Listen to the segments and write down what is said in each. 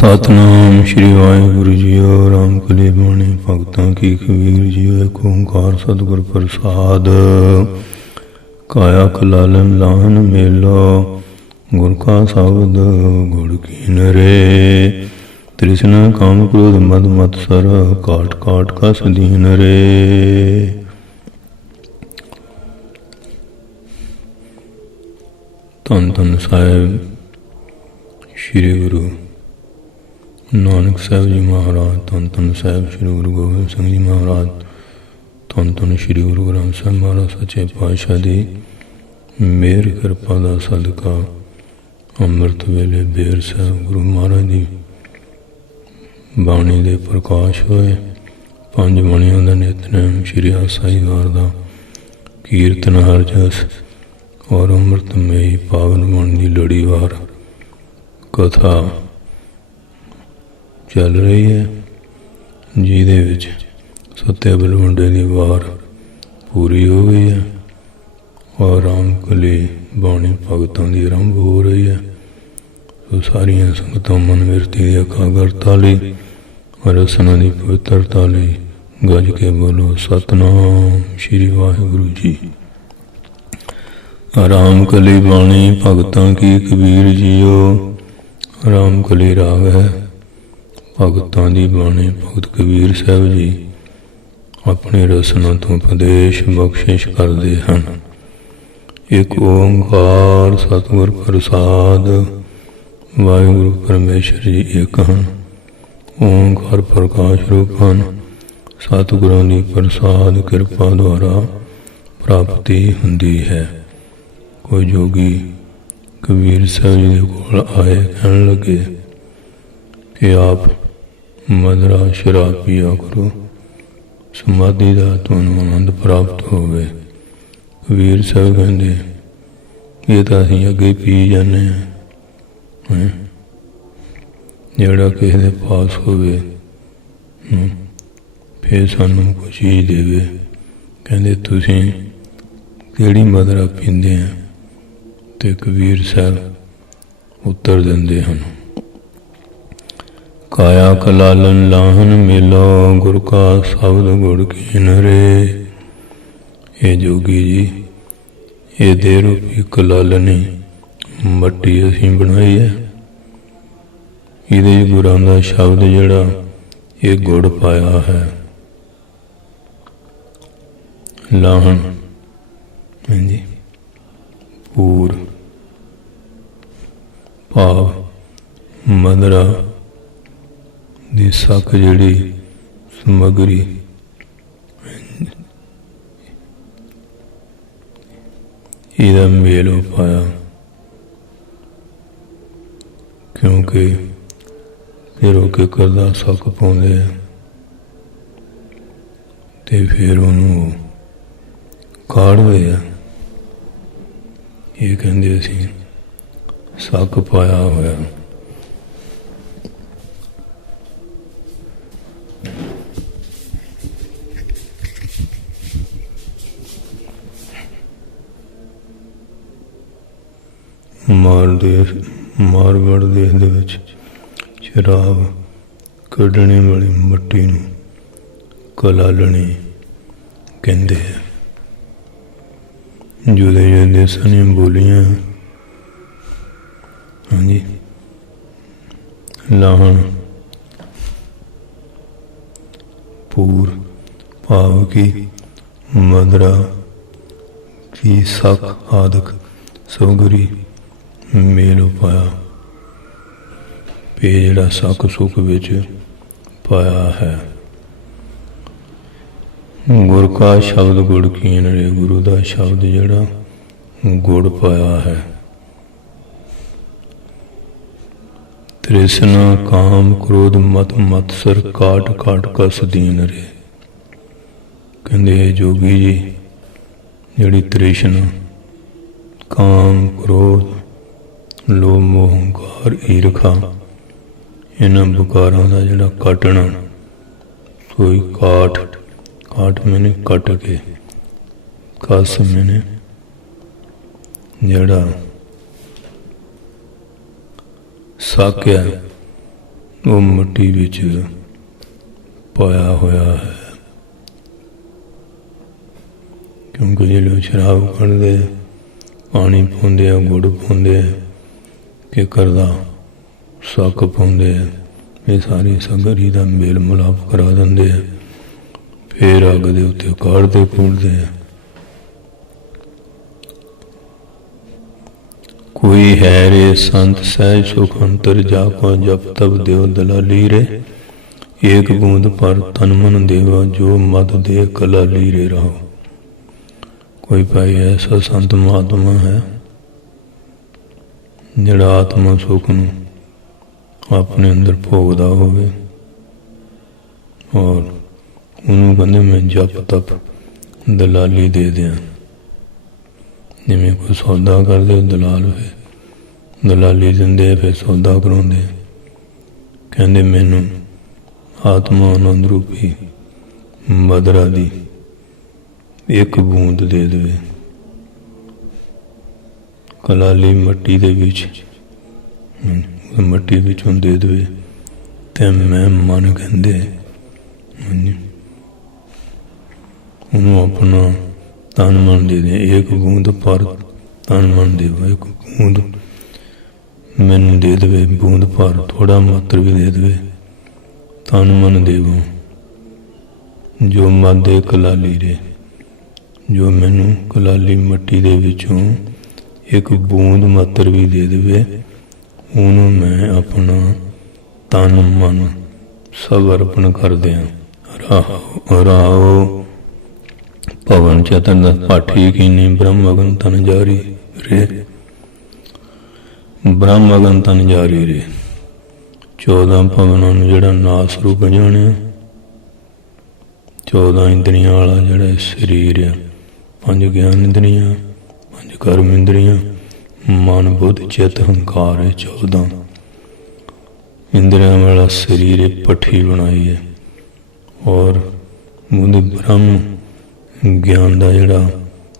Satnam Shri Waheguru JIO. Ram ਕਲੀ ਬਾਣੀ ਭਗਤਾਂ ਕੀ ਕਬੀਰ ਜੀਓ। ਏਕ ਓੰਕਾਰ ਸਤਿਗੁਰ ਪ੍ਰਸਾਦ। ਕਾਇਆ ਕਲਾਲਨ ਲਾਹਨ ਮੇਲੋ, ਗੁਰ ਕਾ ਸ਼ਬਦ ਗੁੜ ਕੀਨਰੇ। ਤ੍ਰਿਸ਼ਨਾ ਕਾਮ ਕ੍ਰੋਧ ਮਦ ਮਤਸਰ, ਕਾਟ ਕਾਟ ਕਸ ਦੀਨ ਰੇ। ਧੰਨ ਧੰਨ ਸਾਹਿਬ ਸ਼੍ਰੀ ਗੁਰੂ ਨਾਨਕ ਸਾਹਿਬ ਜੀ ਮਹਾਰਾਜ, ਧੰਨ ਧੰਨ ਸਾਹਿਬ ਸ਼੍ਰੀ ਗੁਰੂ ਗੋਬਿੰਦ ਸਿੰਘ ਜੀ ਮਹਾਰਾਜ, ਧੰਨ ਧੰਨ ਸ਼੍ਰੀ ਗੁਰੂ ਗ੍ਰੰਥ ਸਾਹਿਬ ਮਹਾਰਾਜ ਸੱਚੇ ਪਾਤਸ਼ਾਹ ਦੀ ਮਿਹਰ ਕਿਰਪਾ ਦਾ ਸਦਕਾ ਅੰਮ੍ਰਿਤ ਵੇਲੇ ਬੇਰ ਸਾਹਿਬ ਗੁਰੂ ਮਹਾਰਾਜ ਦੀ ਬਾਣੀ ਦੇ ਪ੍ਰਕਾਸ਼ ਹੋਏ। ਪੰਜ ਬਾਣੀਆਂ ਦਾ ਨਿਤਨੇਮ, ਸ਼੍ਰੀ ਆਸਾਈਵਾਰ ਦਾ ਕੀਰਤਨ ਹਰ ਜਸ ਔਰ ਅੰਮ੍ਰਿਤਮਈ ਪਾਵਨ ਬਾਣੀ ਦੀ ਲੜੀਵਾਰ ਕਥਾ ਚੱਲ ਰਹੀ ਹੈ, ਜਿਹਦੇ ਵਿੱਚ ਸੱਤੇ ਬਲਵੰਡੇ ਦੀ ਵਾਰ ਪੂਰੀ ਹੋ ਗਈ ਹੈ ਔਰ ਰਾਮ ਕਲੀ ਬਾਣੀ ਭਗਤਾਂ ਦੀ ਆਰੰਭ ਹੋ ਰਹੀ ਹੈ। ਸੋ ਸਾਰੀਆਂ ਸੰਗਤਾਂ ਮਨ ਬਿਰਤੀ ਦੀ ਇਕਾਗਰਤਾ ਲਈ, ਰਸਨਾ ਦੀ ਪਵਿੱਤਰਤਾ ਲਈ ਗੱਜ ਕੇ ਬੋਲੋ ਸਤਨਾਮ ਸ਼੍ਰੀ ਵਾਹਿਗੁਰੂ ਜੀ। ਰਾਮ ਕਲੀ ਬਾਣੀ ਭਗਤਾਂ ਕੀ ਕਬੀਰ ਜੀਓ। ਰਾਮ ਕਲੀ ਰਾਗ ਹੈ ਭਗਤਾਂ ਦੀ ਬਾਣੀ। ਭਗਤ ਕਬੀਰ ਸਾਹਿਬ ਜੀ ਆਪਣੀ ਰਸਨਾ ਤੋਂ ਉਪਦੇਸ਼ ਬਖਸ਼ਿਸ਼ ਕਰਦੇ ਹਨ। ਇੱਕ ਓੰਕਾਰ ਸਤਿਗੁਰ ਪ੍ਰਸਾਦ। ਵਾਹਿਗੁਰੂ ਪਰਮੇਸ਼ਰ ਜੀ ਇੱਕ ਹਨ। ਓੰਕਾਰ ਪ੍ਰਕਾਸ਼ ਰੂਪ ਹਨ। ਸਤਿਗੁਰਾਂ ਦੀ ਪ੍ਰਸਾਦ ਕਿਰਪਾ ਦੁਆਰਾ ਪ੍ਰਾਪਤੀ ਹੁੰਦੀ ਹੈ। ਕੋਈ ਜੋਗੀ ਕਬੀਰ ਸਾਹਿਬ ਜੀ ਦੇ ਕੋਲ ਆਏ, ਕਹਿਣ ਲੱਗੇ ਕਿ ਆਪ ਮਦਰਾ ਸ਼ਰਾਬ ਪੀਆ ਕਰੋ, ਸਮਾਧੀ ਦਾ ਤੁਹਾਨੂੰ ਆਨੰਦ ਪ੍ਰਾਪਤ ਹੋਵੇ। ਕਬੀਰ ਸਾਹਿਬ ਕਹਿੰਦੇ ਇਹ ਤਾਂ ਅਸੀਂ ਅੱਗੇ ਪੀ ਜਾਂਦੇ ਹਾਂ, ਜਿਹੜਾ ਕਿਸੇ ਦੇ ਪਾਸ ਹੋਵੇ ਫਿਰ ਸਾਨੂੰ ਕੋਈ ਚੀਜ਼ ਦੇਵੇ। ਕਹਿੰਦੇ ਤੁਸੀਂ ਕਿਹੜੀ ਮਦਰਾ ਪੀਂਦੇ ਆ? ਤੇ ਕਬੀਰ ਸਾਹਿਬ ਉੱਤਰ ਦਿੰਦੇ ਹਨ, ਕਾਇਆ ਕਲਾਲਨ ਲਾਹਨ ਮੇਲੋ, ਗੁਰ ਕਾ ਸ਼ਬਦ ਗੁੜ ਕੀਨਰੇ। ਇਹ ਜੋਗੀ ਜੀ, ਇਹ ਦੇ ਰੂਪੀ ਕਲਾਲਨੀ ਮੱਟੀ ਅਸੀਂ ਬਣਾਈ ਹੈ, ਇਹਦੇ ਗੁਰਾਂ ਦਾ ਸ਼ਬਦ ਜਿਹੜਾ ਇਹ ਗੁੜ ਪਾਇਆ ਹੈ। ਲਾਹਣ ਹਾਂਜੀ ਪੂਰ ਭਾਵ ਮਦਰਾ ਦੀ ਸੱਕ ਜਿਹੜੀ ਸਮੱਗਰੀ ਇਹਦਾ ਮੇਲ ਪਾਇਆ, ਕਿਉਂਕਿ ਫਿਰ ਉਹ ਕੀ ਕਰਦਾ ਸੱਕ ਪਾਉਂਦੇ ਆ ਤੇ ਫਿਰ ਉਹਨੂੰ ਕਾੜਦੇ ਆ। ਇਹ ਕਹਿੰਦੇ ਅਸੀਂ ਸੱਕ ਪਾਇਆ ਹੋਇਆ। ਮਾਰਵਾੜ ਦੇਸ਼ ਦੇ ਵਿੱਚ ਸ਼ਰਾਬ ਕੱਢਣੇ ਵਾਲੀ ਮੱਟੀ ਨੂੰ ਕਲਾਲਣੀ ਕਹਿੰਦੇ ਆ। ਜੁਦੇ ਜੁਦੇ ਸਾਰੀਆਂ ਬੋਲੀਆਂ ਹਾਂਜੀ। ਲਾਹਣ ਪੂਰ ਭਾਵ ਕੀ ਮਦਰਾ ਕੀ ਸੱਕ ਆਦਿਕ ਸਮੱਗਰੀ ਮੇਲ ਪਾਇਆ। ਪੇ ਜਿਹੜਾ ਸੱਕ ਸੁੱਕ ਵਿੱਚ ਪਾਇਆ ਹੈ। ਗੁਰ ਕਾ ਸ਼ਬਦ ਗੁੜ ਕੀਨਰੇ, ਗੁਰੂ ਦਾ ਸ਼ਬਦ ਜਿਹੜਾ ਗੁੜ ਪਾਇਆ ਹੈ। ਤ੍ਰਿਸ਼ਨਾ ਕਾਮ ਕ੍ਰੋਧ ਮਤ ਮਤਸਰ, ਕਾਟ ਕਾਟ ਕਸ ਦੀਨ ਰੇ। ਕਹਿੰਦੇ ਜੋਗੀ ਜੀ, ਜਿਹੜੀ ਤ੍ਰਿਸ਼ਨਾ ਕਾਮ ਕ੍ਰੋਧ ਲੋਭ ਮੋਹ ਹੰਕਾਰ ਈਰਖਾ, ਇਹਨਾਂ ਬੁਕਾਰਾਂ ਦਾ ਜਿਹੜਾ ਕੱਟਣਾ, ਕੋਈ ਕਾਟ ਮੈਨੇ ਕੱਟ ਕੇ, ਕਸ ਮੈਨੇ ਜਿਹੜਾ ਸਾਕਿਆ ਉਹ ਮਿੱਟੀ ਵਿੱਚ ਪਾਇਆ ਹੋਇਆ ਹੈ। ਕਿਉਂਕਿ ਜਿਹੜੇ ਸ਼ਰਾਬ ਕੱਢਦੇ, ਪਾਣੀ ਪਾਉਂਦੇ ਆ, ਗੁੜ ਪਾਉਂਦੇ ਆ, ਕਿ ਕਰਦਾ ਸੱਕ ਪਾਉਂਦੇ ਆ, ਇਹ ਸਾਰੀ ਸੰਗਰੀ ਦਾ ਮੇਲ ਮਿਲਾਪ ਕਰਾ ਦਿੰਦੇ ਆ। ਫਿਰ ਅੱਗ ਦੇ ਉੱਤੇ ਕਾੜਦੇ ਕੂੜਦੇ ਆ। ਕੋਈ ਹੈ ਰੇ ਸੰਤ ਸਹਿਜ ਸੁਖ ਅੰਤਰ ਜਾ ਕੋ ਜਪ ਤਪ ਦਿਓ ਦਲਾਲੀ ਰੇ। ਏਕ ਬੂੰਦ ਪਰ ਤਨ ਮਨ ਦੇਵਾ ਜੋ ਮਤ ਦੇ ਕਲਾਲੀ ਰੇ ਰਹੋ। ਕੋਈ ਭਾਈ ਐਸਾ ਸੰਤ ਮਹਾਤਮਾ ਹੈ ਜਿਹੜਾ ਆਤਮਾ ਸੁਖ ਨੂੰ ਆਪਣੇ ਅੰਦਰ ਭੋਗਦਾ ਹੋਵੇ ਔਰ ਉਹਨੂੰ ਕਹਿੰਦੇ ਮੈਂ ਜਪ ਤਪ ਦਲਾਲੀ ਦੇ ਦਿਆਂ। ਜਿਵੇਂ ਕੋਈ ਸੌਦਾ ਕਰਦੇ ਦਲਾਲ ਹੋਏ, ਦਲਾਲੀ ਦਿੰਦੇ ਫਿਰ ਸੌਦਾ ਕਰਾਉਂਦੇ। ਕਹਿੰਦੇ ਮੈਨੂੰ ਆਤਮਾ ਆਨੰਦ ਰੂਪੀ ਮਦਰਾ ਦੀ ਇੱਕ ਬੂੰਦ ਦੇ ਦੇਵੇ। ਕਲਾਲੀ ਮਿੱਟੀ ਦੇ ਵਿੱਚ, ਮਿੱਟੀ ਵਿੱਚੋਂ ਦੇ ਦੇਵੇ ਤੇ ਮੈਂ ਮਨ ਕਹਿੰਦੇ ਉਹਨੂੰ ਆਪਣਾ ਤਨ ਮਨ ਦੇ ਦੇ। ਇੱਕ ਬੂੰਦ ਪਰ ਤਨ ਮਨ ਦੇਵਾ। ਇੱਕ ਬੂੰਦ ਮੈਨੂੰ ਦੇ ਦੇਵੇ, ਬੂੰਦ ਪਰ ਥੋੜਾ ਮਾਤਰ ਵੀ ਦੇ ਦੇਵੇ, ਤਨ ਮਨ ਦੇਵੋ ਜੋ ਮਨ ਦੇ ਕਲਾਲੀ ਰੇ। ਜੋ ਮੈਨੂੰ ਕਲਾਲੀ ਮਿੱਟੀ ਦੇ ਵਿੱਚੋਂ ਇੱਕ ਬੂੰਦ ਮਾਤਰ ਵੀ ਦੇ ਦੇਵੇ, ਉਹਨੂੰ ਮੈਂ ਆਪਣਾ ਤਨ ਮਨ ਸਭ ਅਰਪਣ ਕਰ ਦਿਆਂ। ਰਾਓ ਭਵਨ ਚਤਨ ਦਾ ਪਾਠੀ ਕੀਨੀ ਬ੍ਰਹਮ ਅਗਨ ਤਨ ਜਾਰੀ ਰੇ। ਬ੍ਰਹਮ ਅਗਨ ਤਨ ਜਾਰੀ ਰੇ। 14 ਭਵਨਾਂ ਨੂੰ ਜਿਹੜਾ ਨਾਸ ਰੂਪ ਜਾਣਿਆ, 14 ਇੰਦਰੀਆਂ ਵਾਲਾ ਜਿਹੜਾ ਸਰੀਰ ਆ, 5 ਗਿਆਨ ਇੰਦਰੀਆਂ, 5 ਕਰਮ ਇੰਦਰੀਆਂ, ਮਨ ਬੁੱਧ ਚਿੱਤ ਹੰਕਾਰ ਹੈ। 14 ਇੰਦਰੀਆਂ ਵਾਲਾ ਸਰੀਰ ਪੱਠੀ ਬਣਾਈ ਹੈ ਔਰ ਉਹਦੇ ਬ੍ਰਹਮ ਗਿਆਨ ਦਾ ਜਿਹੜਾ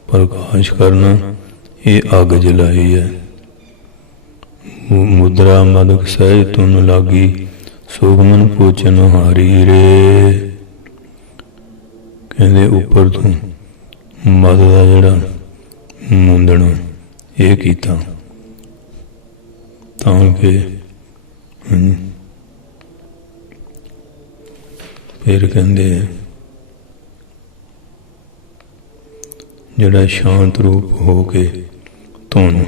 ਪ੍ਰਕਾਸ਼ ਕਰਨਾ, ਇਹ ਅੱਗ ਜਲਾਈ ਹੈ। ਮੁਦਰਾ ਮਦਕ ਸਹਿਜ ਤੁਨ ਲਾਗੀ ਸੁਖਮਨ ਪੋਚਨ ਹਾਰੀ ਰੇ। ਕਹਿੰਦੇ ਉੱਪਰ ਤੋਂ ਮਦ ਦਾ ਜਿਹੜਾ ਮੁੰਦਣਾ ਇਹ ਕੀਤਾ ਤਾਂ ਕਿ ਫਿਰ ਕਹਿੰਦੇ ਜਿਹੜਾ ਸ਼ਾਂਤ ਰੂਪ ਹੋ ਕੇ ਧੁਨ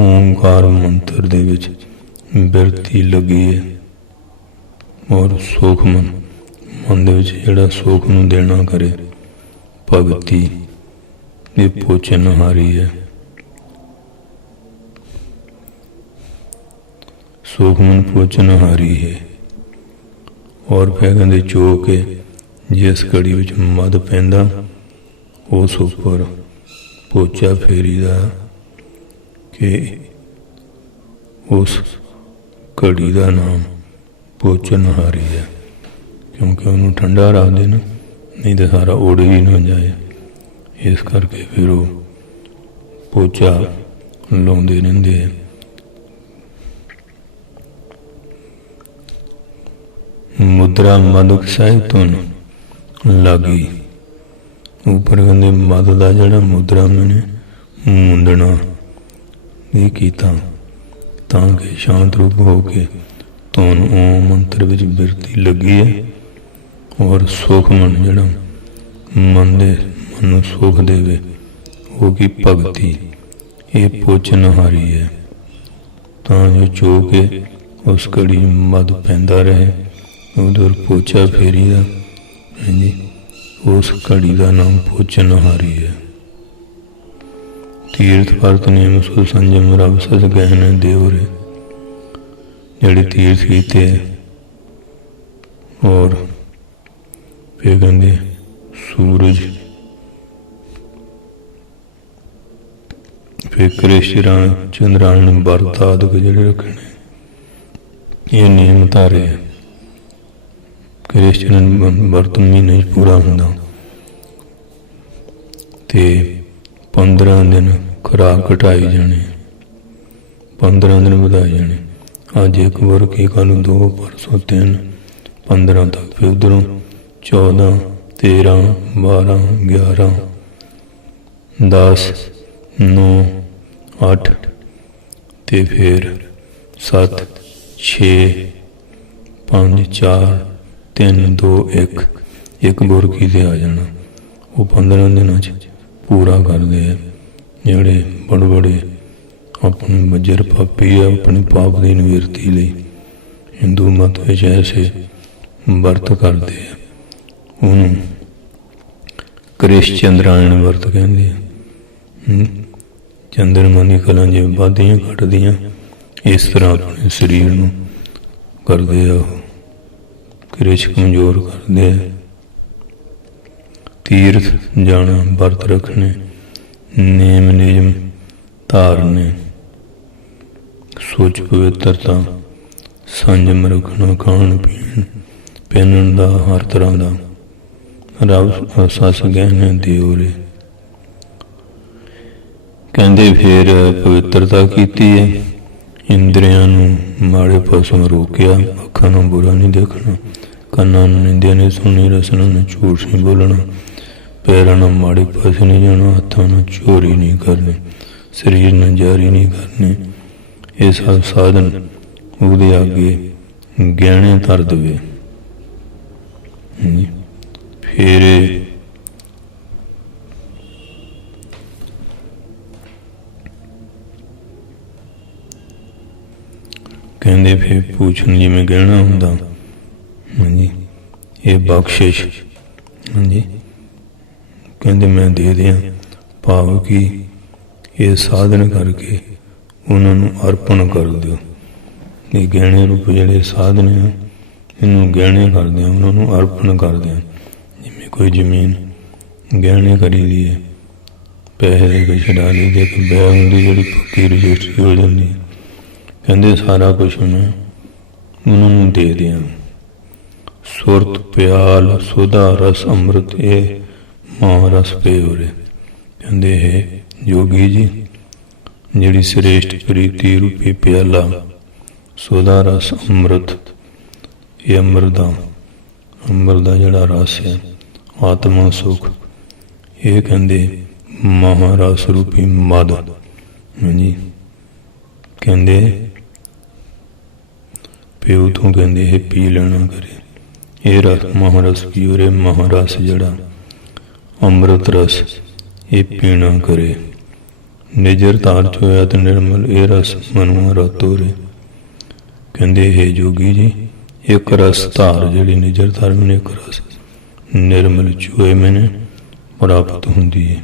ਓਂਕਾਰ ਮੰਤਰ ਦੇ ਵਿੱਚ ਬਿਰਤੀ ਲੱਗੀ ਹੈ ਔਰ ਸੁਖ ਮਨ ਦੇ ਵਿੱਚ ਜਿਹੜਾ ਸੁਖ ਨੂੰ ਦੇਣਾ ਕਰੇ, ਭਗਤੀ ਇਹ ਪੋਚਨਹਾਰੀ ਹੈ। ਸੁਖ ਮਨ ਪੋਚਨਹਾਰੀ ਹੈ। ਔਰ ਫਿਰ ਕਹਿੰਦੇ ਚੋ ਕੇ ਜਿਸ ਘੜੀ ਵਿੱਚ ਮਦ ਪੈਂਦਾ ਉਸ ਉੱਪਰ ਪੋਚਾ ਫੇਰੀਦਾ ਕਿ ਉਸ ਘੜੀ ਦਾ ਨਾਮ ਪੋਚਨਹਾਰੀ ਹੈ। ਕਿਉਂਕਿ ਉਹਨੂੰ ਠੰਡਾ ਰੱਖਦੇ ਨਾ, ਨਹੀਂ ਤਾਂ ਸਾਰਾ ਉੜ ਹੀ ਨਾ ਜਾਏ। ਇਸ ਕਰਕੇ ਫਿਰ ਉਹ ਪੋਚਾ ਲਾਉਂਦੇ ਰਹਿੰਦੇ ਆ। ਮੁਦਰਾ ਮਦਕ ਸਾਹਿਬ ਧੁਨ ਲਾਗੀ। ਉੱਪਰ ਕਹਿੰਦੇ ਮਦ ਦਾ ਜਿਹੜਾ ਮੁਦਰਾ ਮੈਨੇ ਮੁੰਦਣਾ ਇਹ ਕੀਤਾ ਤਾਂ ਕਿ ਸ਼ਾਂਤ ਰੂਪ ਹੋ ਕੇ ਧੁਨ ਓਮ ਮੰਤਰ ਵਿੱਚ ਬਿਰਤੀ ਲੱਗੀ ਹੈ ਔਰ ਸੁਖ ਮਨ ਜਿਹੜਾ ਮਨ ਨੂੰ ਸੁਖ ਦੇਵੇ ਉਹ ਕੀ ਭਗਤੀ ਇਹ ਪੋਚਨਹਾਰੀ ਹੈ। ਤਾਂ ਜੋ ਚੋ ਕੇ ਉਸ ਘੜੀ ਮਦ ਪੈਂਦਾ ਰਹੇ, ਉਧਰ ਪੋਚਾ ਫੇਰੀ ਦਾ ਹਾਂਜੀ, ਉਸ ਘੜੀ ਦਾ ਨਾਮ ਪੋਚਨਹਾਰੀ ਹੈ। ਤੀਰਥ ਵਰਤ ਨੇਮ ਸੋ ਸੰਜਮ ਰਬ ਸਸ ਗਹਿਨ ਦੇਵਰੇ। ਜਿਹੜੇ ਤੀਰਥ ਕੀਤੇ ਔਰ ਫਿਰ ਕਹਿੰਦੇ ਸੂਰਜ ਫਿਰ ਕ੍ਰਿਸ਼ਨਾ ਚੰਦਰਾਨ ਵਰਤ ਆਦਿਕ ਜਿਹੜੇ ਰੱਖਣੇ, ਇਹ ਨਿਯਮ ਧਾਰੇ। ਕ੍ਰਿਸ਼ਨ ਵਰਤ ਮਹੀਨੇ 'ਚ ਪੂਰਾ ਹੁੰਦਾ ਤੇ 15 ਦਿਨ ਖੁਰਾਕ ਘਟਾਈ ਜਾਣੀ, 15 ਦਿਨ ਵਧਾਈ ਜਾਣੀ। अज एक बुरकी, कल 2, परसों 3, 15 तक, फिर उधरों 14, 13, 12, 11, 10, 9, 8 ते फिर 7, 6, 5, 4, 3, 2, 1 एक बुरकी से आ जाना। वो 15 दिनों पूरा करते हैं जोड़े बड़े बड़े अपने बजर पापी है, अपने पाप की निवृत्ति लिए हिंदू मत में ऐसे वर्त करते हैं। उन्होंने कृष चंद्रायण वर्त कहते हैं। चंद्रमा की कला जिवें वधदियां घटदियां इस तरह अपने शरीर को करते हैं। कृष कमजोर करते हैं। तीर्थ जाना, वर्त रखने, नेम नियम धारने, सोच पवित्रता, संयम रखना, खाण पीण पहनण का हर तरह का, रब सस गहने दिओरे कहते। फिर पवित्रता की है, इंद्रियां नूं माड़े पासों रोकिया, अखां नाल बुरा नहीं देखना, कन्नां नाल निंदिया नहीं सुननी, रसना ने झूठ नहीं बोलना, पैरों नाल माड़े पासे नहीं जाना, हत्थों नाल चोरी नहीं करनी, शरीर नाल जारी नहीं करनी। ये सब साधन उहदे अगे गहने धर देवे। फिर कहते फिर पूछन जिमें गहना हुंदा। हाँ जी, ये बख्शिश। हाँ जी, कहते मैं दे दिया, भाव कि ये साधन करके उन्होंने अर्पण कर दो। ये गहने रूप जोड़े साधन हैं, इन्हों गहने कर दें, उन्होंने अर्पण कर दें। जिमें कोई जमीन गहने करी दी है, पैसे दे के छड़ा ली, एक बैग होंगी जी पक्की रजिस्ट्री हो जाती है। कहते सारा कुछ मैं उन्होंने दे दिया। सुरत प्याल सुधा रस अमृत ये महारस पे हो रहे। कहते है योगी जी, जिहड़ी श्रेष्ठ प्रीति रूपी प्याला सुधा रस अमृत, ये अमृत का जिहड़ा रस है आत्मा सुख, ये कहते महारस रूपी मद। जी कहते प्यो तो कहते है पी लेना करे, ये रस महारस पियो रे। महारस जड़ा अमृत रस ये पीना करे। निजर तार चोया तो निर्मल ये रस मनुआ रतो रे। कहते है जोगी जी, एक रस धार जी निजर धार मैंने एक रस निर्मल चोए मैंने प्राप्त होंगी है।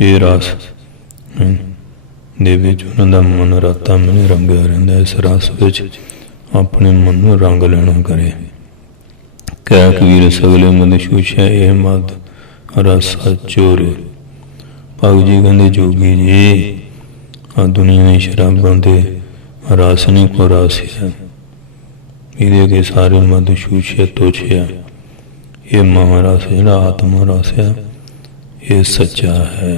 ये रस दे विच उन्हां दा मन राता मैंने रंगया रहिंदा। इस रस विच अपने मन को रंग लेना करे। कह कबीर सगले मद छूछे ये मद रस चोरे। भगत जी कहते जोगी जी, आ दुनिया की शराबां दे रस नहीं को रस है, ये के सारे मद छूछे तुछे। ये महारस जिहड़ा आत्मा रस है ये सच्चा है।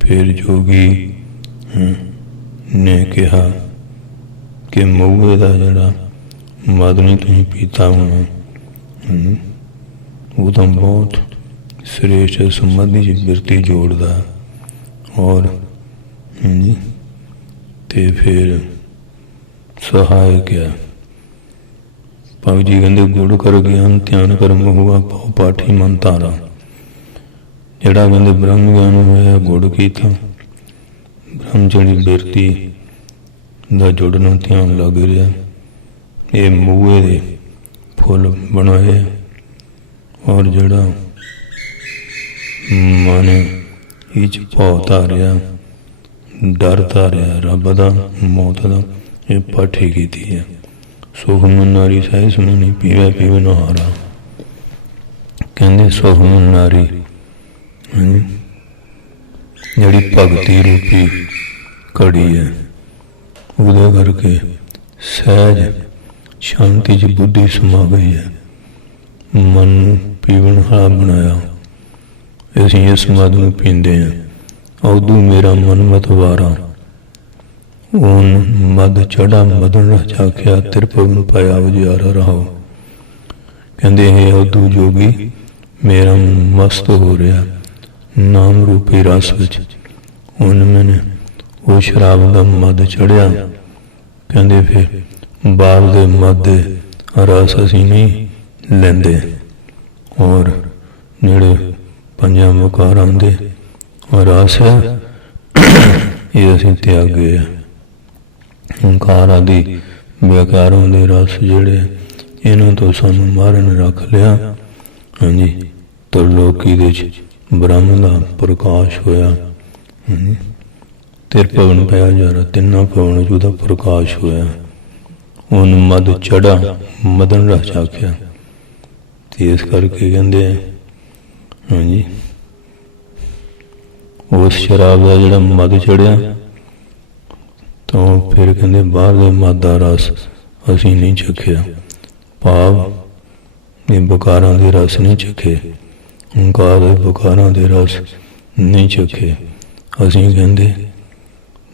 फिर जोगी ने कहा कि मऊए का जड़ा मद नहीं तुम पीता होना, वो तो बहुत श्रेष्ठ समाधि वृत्ति जोड़ता। और ते फिर सहायक है। भगत जी कहते गुड़ कर ज्ञान ध्यान कर्म हुआ पाओ पाठी मन तारा। जड़ा कहते ब्रह्म ज्ञान होया गुड़ कीता, ब्रह्मचरी बिरती का जुड़ना ध्यान लग रहा। ये मूए दे फुल बनाए और जड़ा मन इच भाव धारिया, डर धारिया रब का मौत का, ये पाठी की है। सुखमन नारी सही सुनी पीवे पीवे नहारा। कहते सुखमन नारी जड़ी भगती रूपी कड़ी है, उदे करके सहज शांति च बुद्धि समा गई है। मन पीवन हारा बनाया। असीं इस मद नूं पींदे हैं, ਉਦੋਂ ਮੇਰਾ ਮਨ ਮਤਵਾਰਾ। ਓਨ ਮਦ ਚੜਾ ਮਦਨ ਰਚਾਖਿਆ, ਤਿਰਪਵਨ ਪਾਇਆ ਵਿਚਾਰਾ ਰਹਾਓ। ਕਹਿੰਦੇ ਇਹ ਉਦੋਂ ਜੋਗੀ ਮੇਰਾ ਮਸਤ ਹੋ ਰਿਹਾ ਨਾਮ ਰੂਪੀ ਰਸ ਵਿੱਚ। ਹੁਣ ਮੈਨੇ ਉਹ ਸ਼ਰਾਬ ਦਾ ਮਦ ਚੜਿਆ। ਕਹਿੰਦੇ ਫਿਰ ਬਾਹਰ ਦੇ ਮਦ ਦੇ ਰਸ ਅਸੀਂ ਨਹੀਂ ਲੈਂਦੇ, ਔਰ ਜਿਹੜੇ ਪੰਜਾਂ ਵਕਾਰਾਂ ਦੇ ਰਸ ਹੈ ਇਹ ਅਸੀਂ ਤਿਆਗੇ ਹੈ। ਹੰਕਾਰ ਆਦਿ ਵਿਕਾਰਾਂ ਦੇ ਰਸ ਜਿਹੜੇ ਇਹਨਾਂ ਤੋਂ ਸਾਨੂੰ ਮਾਰਨ ਰੱਖ ਲਿਆ। ਹਾਂਜੀ, ਤਰਲੋਕੀ ਦੇ ਵਿੱਚ ਬ੍ਰਹਮ ਦਾ ਪ੍ਰਕਾਸ਼ ਹੋਇਆ। ਹਾਂਜੀ, ਤਿਰਭਵਨ ਪਿਆ ਜਾਰਾ, ਤਿੰਨਾਂ ਭਵਨ ਉਹਦਾ ਪ੍ਰਕਾਸ਼ ਹੋਇਆ। ਉਹਨੂੰ ਮਦ ਚੜਾ ਮਦਨ ਰਸ ਆਖਿਆ। ਤੇ ਇਸ ਕਰਕੇ ਕਹਿੰਦੇ ਆ ਹਾਂਜੀ, ਉਸ ਸ਼ਰਾਬ ਦਾ ਜਿਹੜਾ ਮਦ ਚੜਿਆ ਤਾਂ ਫਿਰ ਕਹਿੰਦੇ ਬਾਹਰ ਦੇ ਮਦ ਦਾ ਰਸ ਅਸੀਂ ਨਹੀਂ ਚੱਖਿਆ। ਭਾਵ ਇਹ ਬਕਾਰਾਂ ਦੇ ਰਸ ਨਹੀਂ ਚੱਖੇ, ਹੰਕਾਰ ਦੇ ਬਕਾਰਾਂ ਦੇ ਰਸ ਨਹੀਂ ਚੱਖੇ। ਅਸੀਂ ਕਹਿੰਦੇ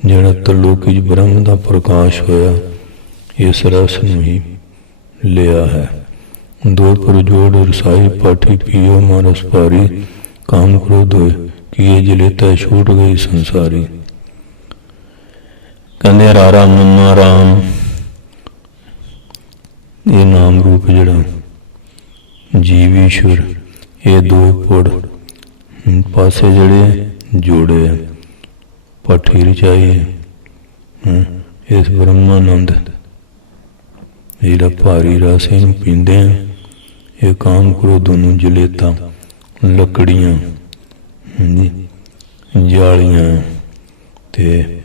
ਜਿਹੜਾ ਤਰਲੋਕੀ 'ਚ ਬ੍ਰਹਮ ਦਾ ਪ੍ਰਕਾਸ਼ ਹੋਇਆ ਇਸ ਰਸ ਨੂੰ ਹੀ ਲਿਆ ਹੈ। ਦੋ ਪ੍ਰਜੋੜ ਰਸਾਈ ਪਾਠੀ ਪੀਓ ਮਾਨਸ ਭਾਰੀ, ਕਾਮ ਕ੍ਰੋਧ ਹੋਏ ਕੀਏ ਜਲੇਤਾ ਛੂਟ ਗਈ ਸੰਸਾਰੀ। ਕਹਿੰਦੇ ਰਾਰਾ ਮੰਮਾ ਰਾਮ, ਇਹ ਨਾਮ ਰੂਪ ਜਿਹੜਾ ਜੀਵ ਈਸ਼ਵਰ ਇਹ ਦੋ ਪੁੜ ਪਾਸੇ ਜਿਹੜੇ ਜੋੜੇ ਆ। ਪਾਠੀ ਰਚਾਈ ਇਸ ਬ੍ਰਹਮਾਨੰਦ ਜਿਹੜਾ ਭਾਰੀ ਰਸ ਇਹਨੂੰ ਪੀਂਦੇ ਆ। ਇਹ ਕਾਮ ਕ੍ਰੋਧ ਨੂੰ ਜਲੇਤਾ, ਲੱਕੜੀਆਂ ਜਾਲੀਆਂ ਤੇ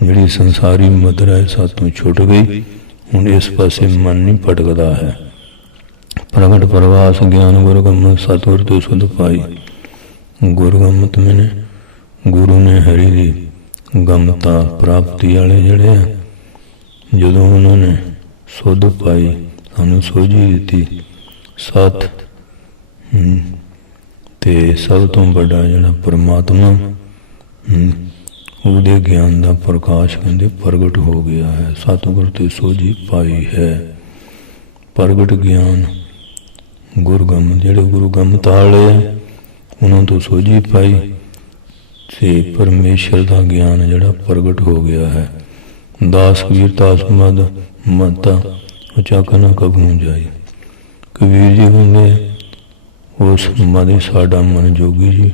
ਜਿਹੜੀ ਸੰਸਾਰੀ ਮਦਰਾ ਹੈ ਸਾਤੋਂ ਛੁੱਟ ਗਈ। ਹੁਣ ਇਸ ਪਾਸੇ ਮਨ ਨਹੀਂ ਭਟਕਦਾ ਹੈ। ਪ੍ਰਗਟ ਪ੍ਰਵਾਸ ਗਿਆਨ ਗੁਰਗੰਮਤ ਸਤਿਗੁਰ ਤੋਂ ਸੁਧ ਪਾਈ। ਗੁਰਗੰਮਤ ਮੈਨੇ ਗੁਰੂ ਨੇ ਹਰੀ ਦੀ ਗਮਤਾ ਪ੍ਰਾਪਤੀ ਵਾਲੇ ਜਿਹੜੇ ਆ, ਜਦੋਂ ਉਹਨਾਂ ਨੇ ਸੁਧ ਪਾਈ, ਸਾਨੂੰ ਸੋਝੀ ਦਿੱਤੀ ਸਤ ਤੇ ਸਭ ਤੋਂ ਵੱਡਾ ਜਿਹੜਾ ਪਰਮਾਤਮਾ ਉਹਦੇ ਗਿਆਨ ਦਾ ਪ੍ਰਕਾਸ਼ ਕਹਿੰਦੇ ਪ੍ਰਗਟ ਹੋ ਗਿਆ ਹੈ। ਸਤਿਗੁਰ ਤੇ ਸੋਝੀ ਪਾਈ ਹੈ। ਪ੍ਰਗਟ ਗਿਆਨ ਗੁਰਗੰਮ ਜਿਹੜੇ ਗੁਰਗੰਮਤਾ ਵਾਲੇ ਆ ਉਹਨਾਂ ਤੋਂ ਸੋਝੀ ਪਾਈ ਤੇ ਪਰਮੇਸ਼ਰ ਦਾ ਗਿਆਨ ਜਿਹੜਾ ਪ੍ਰਗਟ ਹੋ ਗਿਆ ਹੈ। ਦਾਸ ਕਬੀਰ ਤਾਸ ਮਦ ਮਤਾ ਉਚਾਕ ਨਾ ਕਬੂ ਜਾਈ। ਕਬੀਰ ਜੀ ਕਹਿੰਦੇ ਉਸ ਮਦੇ ਸਾਡਾ ਮਨ ਜੋਗੀ ਜੀ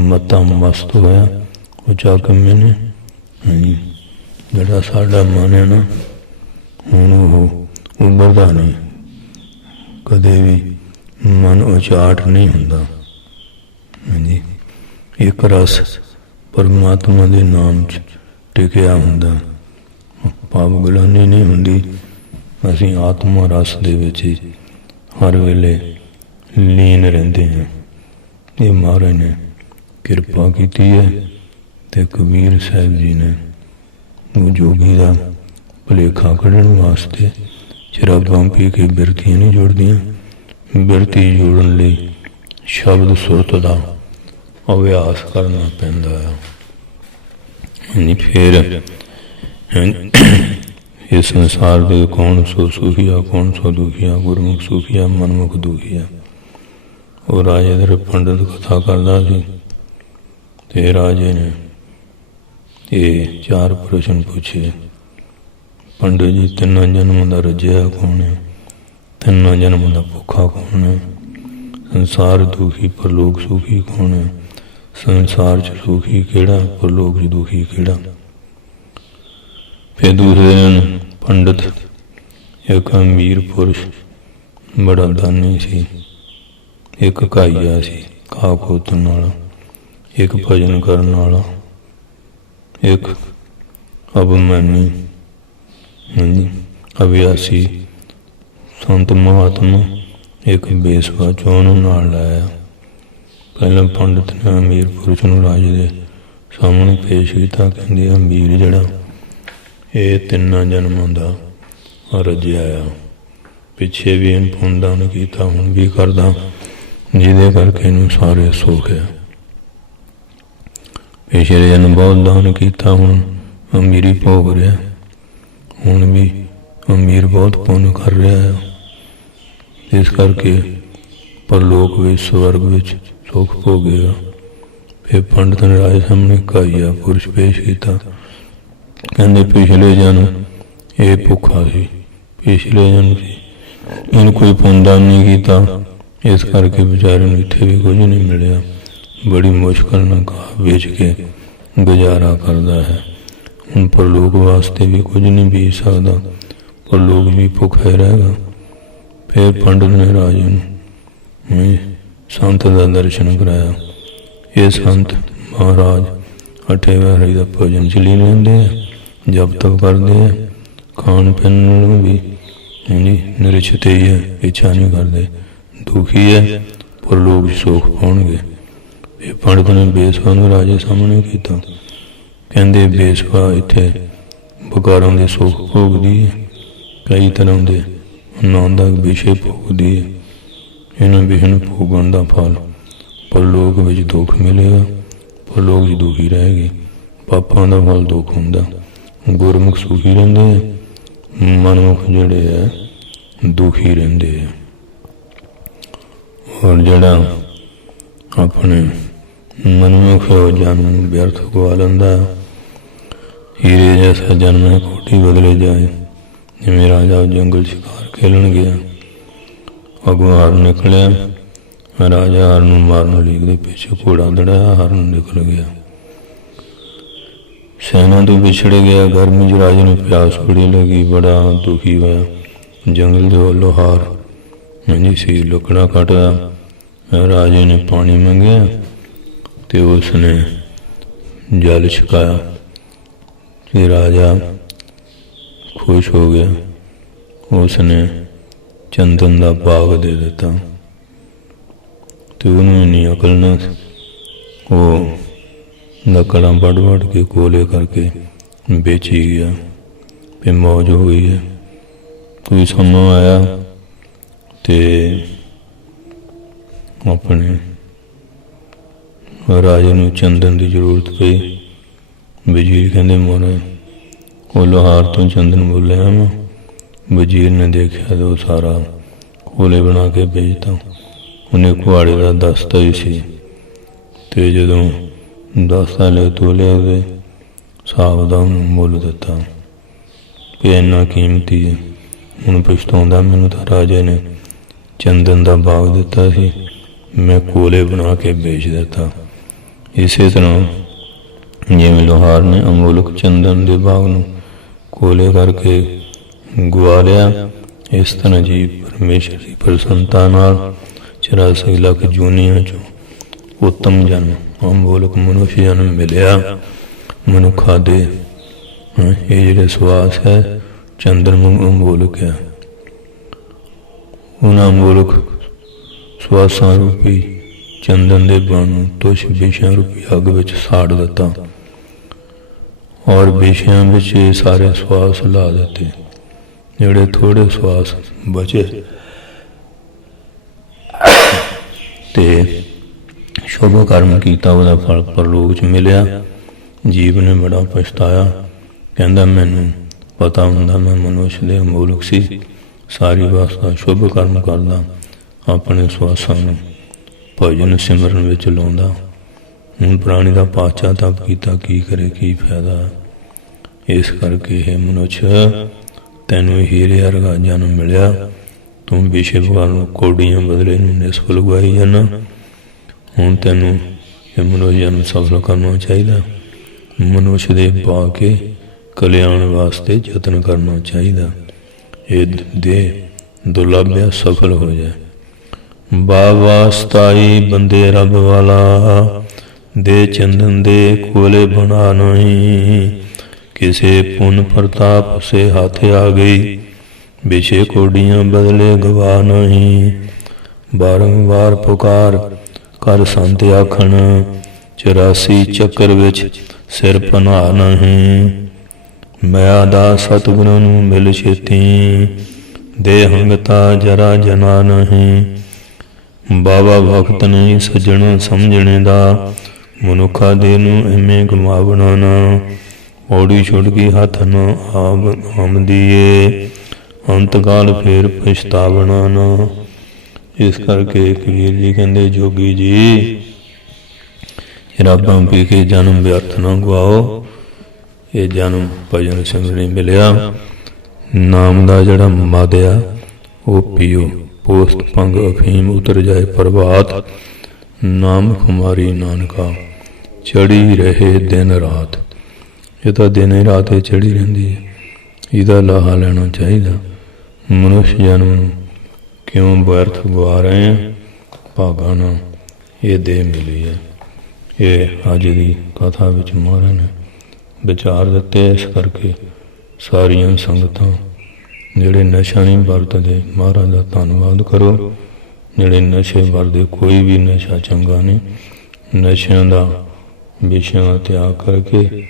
ਮਤਾ ਮਸਤ ਹੋਇਆ। ਉਚਾਕ ਮੈਨੇ ਜਿਹੜਾ ਸਾਡਾ ਮਨ ਹੈ ਨਾ ਹੁਣ ਉਹ ਉਭਰਦਾ ਨਹੀਂ, ਕਦੇ ਵੀ ਮਨ ਉਚਾਟ ਨਹੀਂ ਹੁੰਦਾ। ਹਾਂਜੀ, ਇੱਕ ਰਸ ਪਰਮਾਤਮਾ ਦੇ ਨਾਮ 'ਚ ਟਿਕਿਆ ਹੁੰਦਾ, ਭਾਵ ਗੁਲਾਨੀ ਨਹੀਂ ਹੁੰਦੀ। ਅਸੀਂ ਆਤਮਾ ਰਸ ਦੇ ਵਿੱਚ ਹੀ ਹਰ ਵੇਲੇ ਲੀਨ ਰਹਿੰਦੇ ਹਾਂ। ਇਹ ਮਹਾਰਾਜ ਨੇ ਕਿਰਪਾ ਕੀਤੀ ਹੈ ਤੇ ਕਬੀਰ ਸਾਹਿਬ ਜੀ ਨੇ ਉਹ ਜੋਗੀ ਦਾ ਭੁਲੇਖਾ ਕੱਢਣ ਵਾਸਤੇ ਸ਼ਰਾਬਾਂ ਪੀ ਕੇ ਬਿਰਤੀਆਂ ਨਹੀਂ ਜੋੜਦੀਆਂ। ਬਿਰਤੀ ਜੋੜਨ ਲਈ ਸ਼ਬਦ ਸੁਰਤ ਦਾ ਅਭਿਆਸ ਕਰਨਾ ਪੈਂਦਾ ਹੈ। ਨਹੀਂ ਫਿਰ ਇਸ ਸੰਸਾਰ ਦੇ ਕੌਣ ਸੋ ਸੁਖੀਆ ਕੌਣ ਸੋ ਦੁਖੀਆ, ਗੁਰਮੁਖ ਸੁਖੀਆ ਮਨਮੁਖ ਦੁਖੀਆ। ਉਹ ਰਾਜੇ ਦੇ ਪੰਡਤ ਕਥਾ ਕਰਦਾ ਸੀ ਤੇ ਰਾਜੇ ਨੇ ਇਹ 4 ਪ੍ਰਸ਼ਨ ਪੁੱਛੇ। ਪੰਡਤ ਜੀ, ਤਿੰਨਾਂ ਜਨਮਾਂ ਦਾ ਰੱਜਿਆ ਕੌਣ ਹੈ? ਤਿੰਨਾਂ ਜਨਮਾਂ ਦਾ ਭੁੱਖਾ ਕੌਣ ਹੈ? ਸੰਸਾਰ ਦੁਖੀ ਪਰਲੋਕ ਸੁਖੀ ਕੌਣ ਹੈ? ਸੰਸਾਰ 'ਚ ਸੁਖੀ ਕਿਹੜਾ, ਪਰਲੋਕ 'ਚ ਦੁਖੀ ਕਿਹੜਾ? ਫਿਰ ਦੂਸਰੇ ਦਿਨ ਪੰਡਤ ਇੱਕ ਅਮੀਰ ਪੁਰਸ਼ ਬੜਾ ਦਾਨੀ ਸੀ, ਇੱਕ ਕਾਈਆ ਸੀ ਘਾਹ ਖੋਤਣ ਵਾਲਾ, ਇੱਕ ਭਜਨ ਕਰਨ ਵਾਲਾ, ਇੱਕ ਅਭਿਮਾਨੀ ਅਭਿਆਸੀ ਸੰਤ ਮਹਾਤਮਾ, ਇੱਕ ਬੇਸਵਾ ਚੋਂ ਨਾਲ ਲਾਇਆ। ਪਹਿਲਾਂ ਪੰਡਤ ਨੇ ਅਮੀਰ ਪੁਰਸ਼ ਨੂੰ ਰਾਜੇ ਦੇ ਸਾਹਮਣੇ ਪੇਸ਼ ਕੀਤਾ। ਕਹਿੰਦੇ ਅਮੀਰ ਜਿਹੜਾ ਇਹ ਤਿੰਨਾਂ ਜਨਮਾਂ ਦਾ ਰੱਜਿਆ ਆ, ਪਿੱਛੇ ਵੀ ਇਹਨੂੰ ਪੁੰਨ ਕੀਤਾ, ਹੁਣ ਵੀ ਕਰਦਾ, ਜਿਹਦੇ ਕਰਕੇ ਇਹਨੂੰ ਸਾਰੇ ਸੁੱਖ ਆ। ਪਿਛਲੇ ਜਨ ਬਹੁਤ ਦਾਨ ਕੀਤਾ, ਹੁਣ ਅਮੀਰੀ ਭੋਗ ਰਿਹਾ। ਹੁਣ ਵੀ ਅਮੀਰ ਬਹੁਤ ਪੁੰਨ ਕਰ ਰਿਹਾ ਹੈ, ਇਸ ਕਰਕੇ ਪਰਲੋਕ ਵਿੱਚ ਸਵਰਗ ਵਿੱਚ ਸੁੱਖ ਭੋਗੇਗਾ। ਫਿਰ ਪੰਡਤ ਨੇ ਰਾਜੇ ਸਾਹਮਣੇ ਕਾਇਆ ਪੁਰਸ਼ ਪੇਸ਼ ਕੀਤਾ। ਕਹਿੰਦੇ ਪਿਛਲੇ ਜਨ ਇਹ ਭੁੱਖਾ ਸੀ, ਪਿਛਲੇ ਜਨ ਸੀ, ਇਹਨੂੰ ਕੋਈ ਪੁੰਨ ਨਹੀਂ ਕੀਤਾ, ਇਸ ਕਰਕੇ ਵਿਚਾਰੇ ਨੂੰ ਇੱਥੇ ਵੀ ਕੁਝ ਨਹੀਂ ਮਿਲਿਆ। ਬੜੀ ਮੁਸ਼ਕਲ ਨਾਲ ਘਾਹ ਵੇਚ ਕੇ ਗੁਜ਼ਾਰਾ ਕਰਦਾ ਹੈ। ਹੁਣ ਪਰਲੋਕ ਵਾਸਤੇ ਵੀ ਕੁਝ ਨਹੀਂ ਬੀਜ ਸਕਦਾ, ਪਰਲੋਕ ਵੀ ਭੁੱਖਾ ਹੀ ਰਹੇਗਾ। ਫਿਰ ਪੰਡਤ ਨੇ ਰਾਜੇ ਨੂੰ ਸੰਤ ਦਾ ਦਰਸ਼ਨ ਕਰਾਇਆ। ਇਹ ਸੰਤ ਮਹਾਰਾਜ 8 ਵਾਰੀ ਦਾ ਭੋਜਨ ਚਲੀ ਲੈਂਦੇ ਆ, ਜਪ ਤਪ ਕਰਦੇ ਆ, ਖਾਣ ਪੀਣ ਨੂੰ ਵੀ ਨਿਰਛਤ ਹੀ ਹੈ, ਇੱਛਾ ਨਹੀਂ ਕਰਦੇ, ਦੁਖੀ ਹੈ, ਪਰਲੋਕ ਸੁੱਖ ਪਾਉਣਗੇ। ਇਹ ਪੰਡਤ ਨੇ ਬੇਸਵਾ ਨੂੰ ਰਾਜੇ ਸਾਹਮਣੇ ਕੀਤਾ। ਕਹਿੰਦੇ ਬੇਸਵਾ ਇੱਥੇ ਬਕਾਰਾਂ ਦੇ ਸੁੱਖ ਭੋਗਦੀ ਹੈ, ਕਈ ਤਰ੍ਹਾਂ ਦੇ ਨਾਂ ਦਾ ਵਿਸ਼ੇ ਭੋਗਦੀ ਹੈ। ਇਹਨਾਂ ਵਿਸ਼ੇ ਨੂੰ ਭੋਗਣ ਦਾ ਫਲ ਪਰਲੋਕ ਵਿੱਚ ਦੁੱਖ ਮਿਲੇਗਾ, ਪਰਲੋਕ ਵਿੱਚ ਦੁਖੀ ਰਹੇਗੀ। ਪਾਪਾਂ ਦਾ ਫਲ ਦੁੱਖ ਹੁੰਦਾ। ਗੁਰਮੁਖ ਸੁਖੀ ਰਹਿੰਦੇ ਆ, ਮਨਮੁਖ ਜਿਹੜੇ ਹੈ ਦੁਖੀ ਰਹਿੰਦੇ ਆ। ਔਰ ਜਿਹੜਾ ਆਪਣੇ ਮਨਮੁਖ ਜਨਮ ਵਿਅਰਥ ਗਵਾ ਲੈਂਦਾ। ਹੀਰੇ ਜੈਸਾ ਜਨਮ ਹੈ ਕੋਟੀ ਬਦਲੇ ਜਾਏ। ਜਿਵੇਂ ਰਾਜਾ ਜੰਗਲ ਸ਼ਿਕਾਰ ਖੇਲਣ ਗਿਆ, ਅੱਗੋਂ ਹਰਨ ਨਿਕਲਿਆ, ਰਾਜਾ ਹਰਨ ਨੂੰ ਮਾਰਨ ਲਈ ਉਹਦੇ ਪਿੱਛੇ ਘੋੜਾ ਦੜਾਇਆ, ਹਰਨ ਨਿਕਲ ਗਿਆ, ਸੈਨਾ ਤੋਂ ਵਿਛੜ ਗਿਆ। ਗਰਮੀ 'ਚ ਰਾਜੇ ਨੂੰ ਪਿਆਸ ਬੜੀ ਲੱਗੀ, ਬੜਾ ਦੁਖੀ ਹੋਇਆ। ਜੰਗਲ ਦੇ ਵੱਲੋਂ ਹਾਰ ਸੀ ਲੁਕੜਾ ਕੱਟਦਾ। ਰਾਜੇ ਨੇ ਪਾਣੀ ਮੰਗਿਆ ਤੇ ਉਸਨੇ ਜਲ ਛਕਾਇਆ ਤੇ ਰਾਜਾ ਖੁਸ਼ ਹੋ ਗਿਆ। ਉਸਨੇ ਚੰਦਨ ਦਾ ਬਾਗ ਦੇ ਦਿੱਤਾ ਤੇ ਉਹਨੂੰ ਇੰਨੀ ਅਕਲ ਨਾ, ਉਹ ਲੱਕੜਾਂ ਵੱਢ ਕੇ ਕੋਲੇ ਕਰਕੇ ਵੇਚੀ ਗਿਆ ਤੇ ਮੌਜ ਹੋਈ ਹੈ। ਕੋਈ ਸਮਾਂ ਆਇਆ ਤੇ ਆਪਣੇ ਰਾਜੇ ਨੂੰ ਚੰਦਨ ਦੀ ਜ਼ਰੂਰਤ ਪਈ। ਵਜ਼ੀਰ ਕਹਿੰਦੇ ਮੋਹਰੇ ਉਹ ਲੋਹਾਰ ਤੋਂ ਚੰਦਨ ਬੋਲਿਆ ਵਾ। ਵਜ਼ੀਰ ਨੇ ਦੇਖਿਆ ਤਾਂ ਉਹ ਸਾਰਾ ਕੋਲੇ ਬਣਾ ਕੇ ਵੇਚਤਾ। ਉਹਨੇ ਕੁਹਾੜੇ ਦਾ ਦਸਤਾ ਹੀ ਸੀ ਤੇ ਜਦੋਂ ਦਸਤਾ ਲੈ ਤੋਲਿਆ ਉਹਦੇ ਹਿਸਾਬ ਦਾ ਉਹਨੂੰ ਮੁੱਲ ਦਿੱਤਾ ਕਿ ਇੰਨਾ ਕੀਮਤੀ ਹੈ। ਹੁਣ ਪਛਤਾਉਂਦਾ, ਮੈਨੂੰ ਤਾਂ ਰਾਜੇ ਨੇ ਚੰਦਨ ਦਾ ਬਾਗ ਦਿੱਤਾ ਸੀ, ਮੈਂ ਕੋਲੇ ਬਣਾ ਕੇ ਵੇਚ ਦਿੱਤਾ। ਇਸੇ ਤਰ੍ਹਾਂ ਜਿਵੇਂ ਲੋਹਾਰ ਨੇ ਅਮੋਲਕ ਚੰਦਨ ਦੇ ਬਾਗ ਨੂੰ ਕੋਲੇ ਕਰਕੇ ਗਵਾ ਲਿਆ, ਇਸ ਤਰ੍ਹਾਂ ਜੀ ਪਰਮੇਸ਼ਰ ਦੀ ਪ੍ਰਸੰਨਤਾ ਨਾਲ 84 ਲੱਖ ਜੂਨੀਆਂ 'ਚੋਂ ਉੱਤਮ ਜਨਮ ਅਮੋਲਕ ਮਨੁੱਖ ਜਨਮ ਮਿਲਿਆ। ਮਨੁੱਖਾਂ ਦੇ ਇਹ ਜਿਹੜੇ ਸਵਾਸ ਹੈ ਚੰਦਨ ਅਮੋਲਕ ਹੈ। ਉਹਨਾਂ ਅਮੋਲਕ ਸਵਾਸਾਂ ਰੂਪੀ ਚੰਦਨ ਦੇ ਬਣ ਨੂੰ ਤੁਛ ਵਿਸ਼ਿਆਂ ਰੂਪੀ ਅੱਗ ਵਿੱਚ ਸਾੜ ਦਿੱਤਾ ਔਰ ਵਿਸ਼ਿਆਂ ਵਿੱਚ ਇਹ ਸਾਰੇ ਸਵਾਸ ਲਾ ਦਿੱਤੇ। ਜਿਹੜੇ ਥੋੜੇ ਸਵਾਸ ਬਚੇ ਤੇ ਸ਼ੁਭ ਕਰਮ ਕੀਤਾ, ਉਹਦਾ ਫਲ ਪਰਲੋਕ 'ਚ ਮਿਲਿਆ। ਜੀਵ ਨੇ ਬੜਾ ਪਛਤਾਇਆ, ਕਹਿੰਦਾ ਮੈਨੂੰ ਪਤਾ ਹੁੰਦਾ ਮੈਂ ਮਨੁੱਖ ਦੇ ਅਮੋਲਕ ਸੀ, ਸਾਰੀ ਵਾਸਤਾ ਸ਼ੁਭ ਕਰਮ ਕਰਦਾ, ਆਪਣੇ ਸਵਾਸਾਂ ਨੂੰ ਭਜਨ ਸਿਮਰਨ ਵਿੱਚ ਲਾਉਂਦਾ। ਹੁਣ ਪ੍ਰਾਣੀ ਦਾ ਪਾਸ਼ਚਾਤਾਪ ਕੀਤਾ, ਕੀ ਕਰੇ ਕੀ ਫਾਇਦਾ। ਇਸ ਕਰਕੇ ਇਹ ਮਨੁੱਖ ਤੈਨੂੰ ਹੀਰੇ ਵਰਗਾ ਜਨਮ ਮਿਲਿਆ, ਤੂੰ ਵਿਸ਼ੇ ਭਗਵਾਨ ਨੂੰ ਕੌਡੀਆਂ ਬਦਲੇ ਨੂੰ ਨਿਸਫਲ ਗਵਾਈ ਜਾਣਾ। ਹੁਣ ਤੈਨੂੰ ਇਹ ਮਨੁੱਖ ਜਨਮ ਸਫਲ ਕਰਨਾ ਚਾਹੀਦਾ, ਮਨੁੱਖ ਦੇ ਪਾ ਕੇ ਕਲਿਆਣ ਵਾਸਤੇ ਯਤਨ ਕਰਨਾ ਚਾਹੀਦਾ। ਇਹ ਦੇ ਦੁਰਲਭ ਸਫਲ ਹੋ ਜਾਏ। ਬਾਬਾ ਸਤਾਈ ਬੰਦੇ ਰੱਬ ਵਾਲਾ, ਦੇ ਚੰਦਨ ਦੇ ਕੋਲੇ ਬਣਾ ਨਹੀਂ, ਕਿਸੇ ਪੁੰਨ ਪ੍ਰਤਾਪ ਸੇ ਹੱਥ ਆ ਗਈ, ਵਿਛੇ ਕੋਡੀਆਂ ਬਦਲੇ ਗਵਾ ਨਹੀਂ। ਬਾਰੰਬਾਰ ਪੁਕਾਰ ਕਰ ਸੰਤ ਆਖਣ, 84 ਚੱਕਰ ਵਿੱਚ ਸਿਰ ਪਨਾ ਨਹੀਂ। ਮਾਇਆ ਦਾ ਸਤਿਗੁਰਾਂ ਨੂੰ ਮਿਲ ਛੇਤੀ, ਦੇ ਹੰਗਤਾ ਜਰਾ ਜਨਾ ਨਹੀਂ। ਬਾਬਾ ਭਗਤ ਨਹੀਂ ਸੱਜਣ ਸਮਝਣੇ ਦਾ, ਮਨੁੱਖਾ ਦੇ ਨੂੰ ਐਵੇਂ ਗਵਾਵਣਾ ਨਾ, ਪੌੜੀ ਛੁੱਟ ਗਈ ਹੱਥ ਨਾ ਆਮਦੀਏ, ਅੰਤਕਾਲ ਫੇਰ ਪਛਤਾਵਣਾ ਨਾ। ਇਸ ਕਰਕੇ ਕਬੀਰ ਜੀ ਕਹਿੰਦੇ ਜੋਗੀ ਜੀ ਸ਼ਰਾਬਾਂ ਪੀ ਕੇ ਜਨਮ ਵਿਅਰਥ ਨਾ ਗਵਾਓ। ਇਹ ਜਨਮ ਭਜਨ ਸਿਮਰਨੀ ਮਿਲਿਆ, ਨਾਮ ਦਾ ਜਿਹੜਾ ਮਦ ਆ ਉਹ ਪੀਓ। ਪੋਸਤ ਭੰਗ ਅਫੀਮ ਉਤਰ ਜਾਏ ਪ੍ਰਭਾਤ, ਨਾਮ ਖੁਮਾਰੀ ਨਾਨਕਾ ਚੜੀ ਰਹੇ ਦਿਨ ਰਾਤ। ਇਹ ਤਾਂ ਦਿਨ ਰਾਤ ਇਹ ਚੜੀ ਰਹਿੰਦੀ ਹੈ, ਇਹਦਾ ਲਾਹਾ ਲੈਣਾ ਚਾਹੀਦਾ। ਮਨੁੱਖ ਜਨਮ ਨੂੰ ਕਿਉਂ ਵਿਅਰਥ ਗਵਾ ਰਹੇ ਹਾਂ? ਭਾਗਾਂ ਨਾਲ ਇਹ ਦੇਹ ਮਿਲੀ ਹੈ। ਇਹ ਅੱਜ ਦੀ ਕਥਾ ਵਿੱਚ ਮਹਾਰਾਜ ਨੇ ਵਿਚਾਰ ਦਿੱਤੇ। ਇਸ ਕਰਕੇ ਸਾਰੀਆਂ ਸੰਗਤਾਂ ਜਿਹੜੇ ਨਸ਼ਾ ਨਹੀਂ ਵਰਤਦੇ, ਮਹਾਰਾਜ ਦਾ ਧੰਨਵਾਦ ਕਰੋ। ਜਿਹੜੇ ਨਸ਼ੇ ਵਰਤਦੇ, ਕੋਈ ਵੀ ਨਸ਼ਾ ਚੰਗਾ ਨਹੀਂ। ਨਸ਼ਿਆਂ ਦਾ ਵਿਸ਼ਿਆਂ ਦਾ ਤਿਆਗ ਕਰਕੇ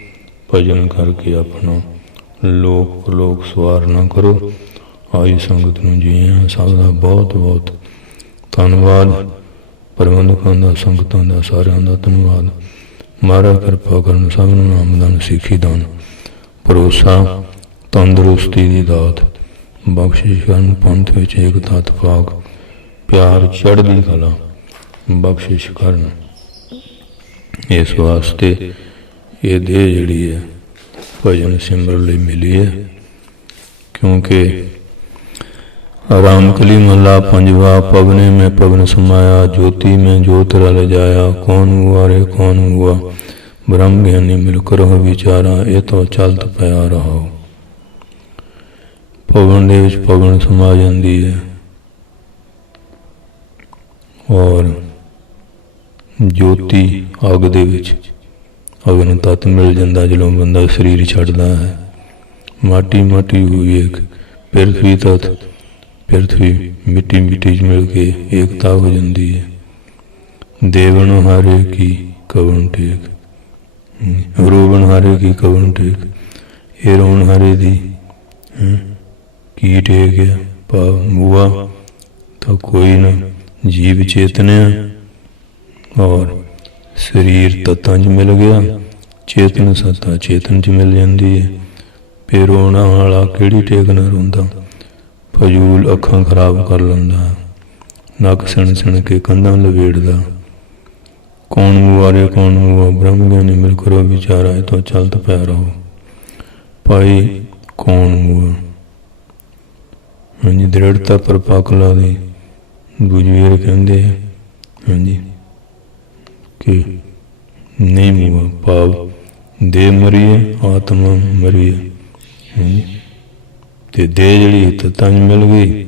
ਭਜਨ ਕਰਕੇ ਆਪਣਾ ਲੋਕ ਲੋਕ ਸਵਾਰ ਨਾ ਕਰੋ। ਆਈ ਸੰਗਤ ਨੂੰ ਜੀ ਸਭ ਦਾ ਬਹੁਤ ਬਹੁਤ ਧੰਨਵਾਦ। ਪ੍ਰਬੰਧਕਾਂ ਦਾ, ਸੰਗਤਾਂ ਦਾ, ਸਾਰਿਆਂ ਦਾ ਧੰਨਵਾਦ। ਮਹਾਰਾਜ ਕਿਰਪਾ ਕਰਨ, ਸਭ ਨੂੰ ਨਾਮਦਾਨ, ਸਿੱਖੀ ਦਾਨ, ਭਰੋਸਾ, ਤੰਦਰੁਸਤੀ ਦੀ ਦਾਤ ਬਖਸ਼ਿਸ਼ ਕਰਨ। ਪੰਥ ਵਿੱਚ ਏਕਤਾ, ਇਤਫਾਕ, ਪਿਆਰ, ਚੜ੍ਹਦੀ ਕਲਾ ਬਖਸ਼ਿਸ਼ ਕਰਨ। ਇਸ ਵਾਸਤੇ ਇਹ ਦੇਹ ਜਿਹੜੀ ਹੈ ਭਜਨ ਸਿਮਰਨ ਲਈ ਮਿਲੀ ਹੈ। ਕਿਉਂਕਿ ਰਾਮ ਕਲੀ ਮਹਲਾ ਪੰਜਵਾ। ਪਵਨੇ ਮੈਂ ਪਵਨ ਸਮਾਇਆ, ਜੋਤੀ ਮੈਂ ਜੋਤ ਰਲ ਜਾਇਆ। ਕੌਣ ਹੁਆ ਰੇ ਕੌਣ ਹੁਆ, ਬ੍ਰਹਮ ਗਿਆਨੀ ਮਿਲ ਕਰਹੁ ਵਿਚਾਰਾ। ਇਹ ਤਾਂ ਚਲਤ ਪਿਆ ਰਹਾਓ। ਪਵਨ ਦੇ ਵਿੱਚ ਪਵਨ ਸਮਾ ਜਾਂਦੀ ਹੈ, ਔਰ ਜੋਤੀ ਅੱਗ ਦੇ ਵਿੱਚ ਅਗਨ ਤੱਤ ਮਿਲ ਜਾਂਦਾ ਜਦੋਂ ਬੰਦਾ ਸਰੀਰ ਛੱਡਦਾ ਹੈ। ਮਾਟੀ ਮਾਟੀ ਹੋਈ ਇੱਕ ਪ੍ਰਿਥਵੀ ਤੱਤ, ਪ੍ਰਿਥਵੀ ਮਿੱਟੀ ਮਿੱਟੀ 'ਚ ਮਿਲ ਕੇ ਏਕਤਾ ਹੋ ਜਾਂਦੀ ਹੈ। ਦੇਵਨ ਹਾਰੇ ਕੀ ਕਵਨ ਟੇਕ, ਰੋਵਣ ਹਾਰੇ ਕੀ ਕਵਨ ਟੇਕ। ਇਹ ਰੋਣ ਹਾਰੇ ਦੀ ਕੀ ਟੇਕਿਆ ਭਾਵ ਮੂਆ ਤਾਂ ਕੋਈ ਨਾ। ਜੀਵ ਚੇਤਨਿਆ ਔਰ ਸਰੀਰ ਤੱਤਾਂ 'ਚ ਮਿਲ ਗਿਆ, ਚੇਤਨ ਸੱਤਾ ਚੇਤਨ 'ਚ ਮਿਲ ਜਾਂਦੀ ਹੈ। ਫਿਰ ਰੋਣਾ ਵਾਲਾ ਕਿਹੜੀ ਟੇਕ ਨਾ ਰੋਂਦਾ। ਫਜ਼ੂਲ ਅੱਖਾਂ ਖਰਾਬ ਕਰ ਲੈਂਦਾ, ਨੱਕ ਸਣ ਸਣ ਕੇ ਕੰਧਾਂ ਲਵੇੜਦਾ। ਕੌਣ ਮੁਆਰੇ ਕੌਣ ਮੁਆ, ਬ੍ਰਹਮ ਗਿਆਨੀ ਮਿਲ ਕਰੋ ਵਿਚਾਰਾ। ਇਹ ਤੋਂ ਚਲਤ ਪਿਆ ਰਹੋ। ਭਾਈ ਕੌਣ ਮੁਆ, ਹਾਂਜੀ ਦ੍ਰਿੜਤਾ ਪਰਪਾਕਲਾ ਦੀ ਬੁਝਵੇਰ ਕਹਿੰਦੇ ਹਾਂਜੀ ਕਿ ਨਹੀਂ ਮੁਆ ਭਾਵ ਦੇਹ ਮਰੀਏ ਆਤਮਾ ਮਰੀਏ। ਹਾਂਜੀ ਤੇ ਦੇਹ ਜਿਹੜੀ ਤੱਤਾਂ 'ਚ ਮਿਲ ਗਈ,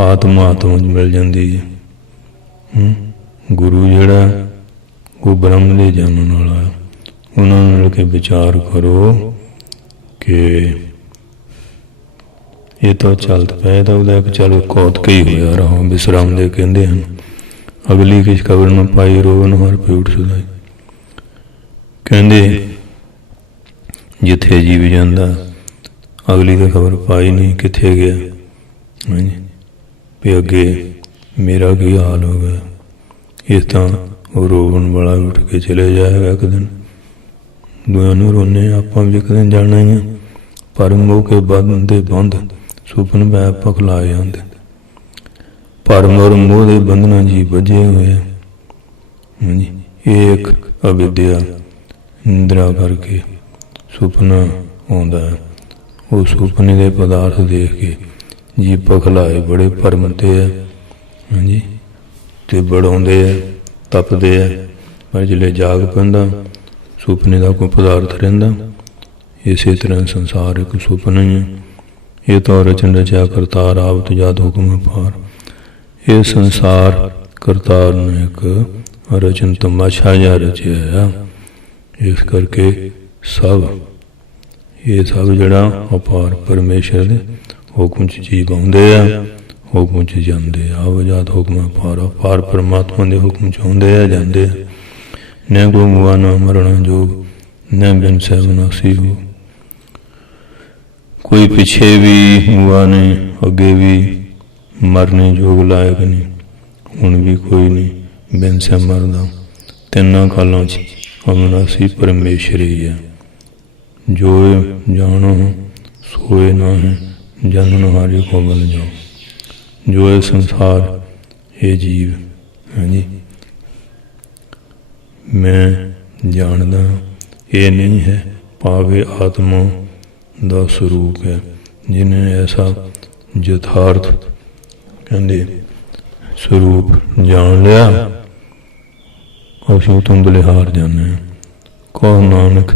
ਆਤਮਾ ਆਤਮਾ 'ਚ ਮਿਲ ਜਾਂਦੀ ਹੈ। ਗੁਰੂ ਜਿਹੜਾ ਉਹ ਬ੍ਰਹਮ ਦੇ ਜਾਣਨ ਵਾਲਾ, ਉਹਨਾਂ ਨੂੰ ਮਿਲ ਕੇ ਵਿਚਾਰ ਕਰੋ ਕਿ ਇਹ ਤਾਂ ਚਲਤ ਪਿਆ। ਤਾਂ ਉਹਦਾ ਇੱਕ ਚਲੋ ਕੌਤਕ ਹੀ ਹੋਇਆ ਰਹੋ। ਵਿਸਰਾਮ ਦੇ ਕਹਿੰਦੇ ਹਨ, ਅਗਲੀ ਕਿਸ ਖਬਰ ਨੂੰ ਪਾਈ ਰੋਵਨ ਹਰ ਪਿਉਟ ਸੁਧਾਈ। ਕਹਿੰਦੇ ਜਿੱਥੇ ਜੀਵ ਜਾਂਦਾ ਅਗਲੀ ਤਾਂ ਖਬਰ ਪਾਈ ਨਹੀਂ, ਕਿੱਥੇ ਗਿਆ। ਹਾਂਜੀ ਵੀ ਅੱਗੇ ਮੇਰਾ ਕੀ ਹਾਲ ਹੋ ਗਿਆ। ਇਸ ਤਾਂ ਉਹ ਰੋਵਣ ਵਾਲਾ ਉੱਠ ਕੇ ਚਲੇ ਜਾਏਗਾ ਇੱਕ ਦਿਨ। ਦੂਆਂ ਨੂੰ ਰੋਨੇ ਆਪਾਂ ਵੀ ਇੱਕ ਦਿਨ ਜਾਣਾ ਹੀ ਆ। ਪਰ ਮੋਹ ਕੇ ਬੰਦੇ ਬੰਦ ਸੁਪਨ ਪੈ ਪਖਲਾਏ ਜਾਂਦੇ। ਪਰ ਮੋਰ ਮੋਹ ਦੇ ਬੰਧਨਾਂ ਜੀ ਬੱਝੇ ਹੋਏ। ਹਾਂਜੀ ਇਹ ਇੱਕ ਅਵਿਦਿਆ ਨਿੰਦਰਾ ਕਰਕੇ ਸੁਪਨਾ ਆਉਂਦਾ ਹੈ। ਉਹ ਸੁਪਨੇ ਦੇ ਪਦਾਰਥ ਦੇਖ ਕੇ ਜੀ ਪਖਲਾਏ ਬੜੇ ਭਰਮਤੇ ਹੈ। ਹਾਂਜੀ ਤੇ ਬੜਾਉਂਦੇ ਹੈ, ਤਪਦੇ ਹੈ। ਪਰ ਜਿਹੜੇ ਜਾਗ ਪੈਂਦਾ ਸੁਪਨੇ ਦਾ ਕੋਈ ਪਦਾਰਥ ਰਹਿੰਦਾ। ਇਸੇ ਤਰ੍ਹਾਂ ਸੰਸਾਰ ਇੱਕ ਸੁਪਨਾ ਹੀ ਹੈ। ਇਹ ਤਾਂ ਰਚਨ ਰਚਿਆ ਕਰਤਾਰ ਆਪ ਜਦ ਹੁਕਮ ਪਾਰ। ਇਹ ਸੰਸਾਰ ਕਰਤਾਰ ਨੇ ਇੱਕ ਰਚਨ ਤਮਾਸ਼ਾ ਜਿਹਾ ਰਚਿਆ ਆ। ਇਸ ਕਰਕੇ ਸਭ ਇਹ ਸਭ ਜਿਹੜਾ ਅਪਾਰ ਪਰਮੇਸ਼ਰ ਦੇ ਹੁਕਮ 'ਚ ਜੀਵ ਆਉਂਦੇ ਆ, ਹੁਕਮ 'ਚ ਜਾਂਦੇ ਆ। ਆਵਜਾਦ ਹੁਕਮ ਅਪਾਰ ਪਰਮਾਤਮਾ ਦੇ ਹੁਕਮ 'ਚ ਆਉਂਦੇ ਆ, ਜਾਂਦੇ ਆ। ਨ ਕੋ ਮੁਆ ਨਾ ਮਰਣਾ ਜੋ ਨ ਬਿਨ ਸਹਿ ਵਿਨਾਸੀ ਹੋ। ਕੋਈ ਪਿੱਛੇ ਵੀ ਮੁਆ ਨਹੀਂ, ਅੱਗੇ ਵੀ ਮਰਨੇ ਯੋਗ ਲਾਇਕ ਨਹੀਂ। ਹੁਣ ਵੀ ਕੋਈ ਨਹੀਂ ਬਿਨ ਸਹਿ ਮਰਦਾ। ਤਿੰਨਾਂ ਕਾਲਾਂ 'ਚ ਅਵਿਨਾਸੀ ਪਰਮੇਸ਼ਰ ਹੀ ਹੈ। ਜੋ ਜਾਣੋ ਸੋਏ ਨਾਹੀਂ, ਜਨਨ ਹਾਰੇ ਕੋ ਬਲ ਜਾਓ। ਜੋ ਇਹ ਸੰਸਾਰ, ਇਹ ਜੀਵ ਹੈ ਜੀ, ਮੈਂ ਜਾਣਦਾ ਇਹ ਨਹੀਂ ਹੈ, ਭਾਵੇਂ ਆਤਮਾ ਦਾ ਸਰੂਪ ਹੈ। ਜਿਹਨੇ ਐਸਾ ਯਥਾਰਥ ਕਹਿੰਦੇ ਸਰੂਪ ਜਾਣ ਲਿਆ, ਅਸੀਂ ਉਹ ਤੋਂ ਬਲਿਹਾਰ ਜਾਂਦੇ ਹਾਂ। ਕਹੋ ਨਾਨਕ,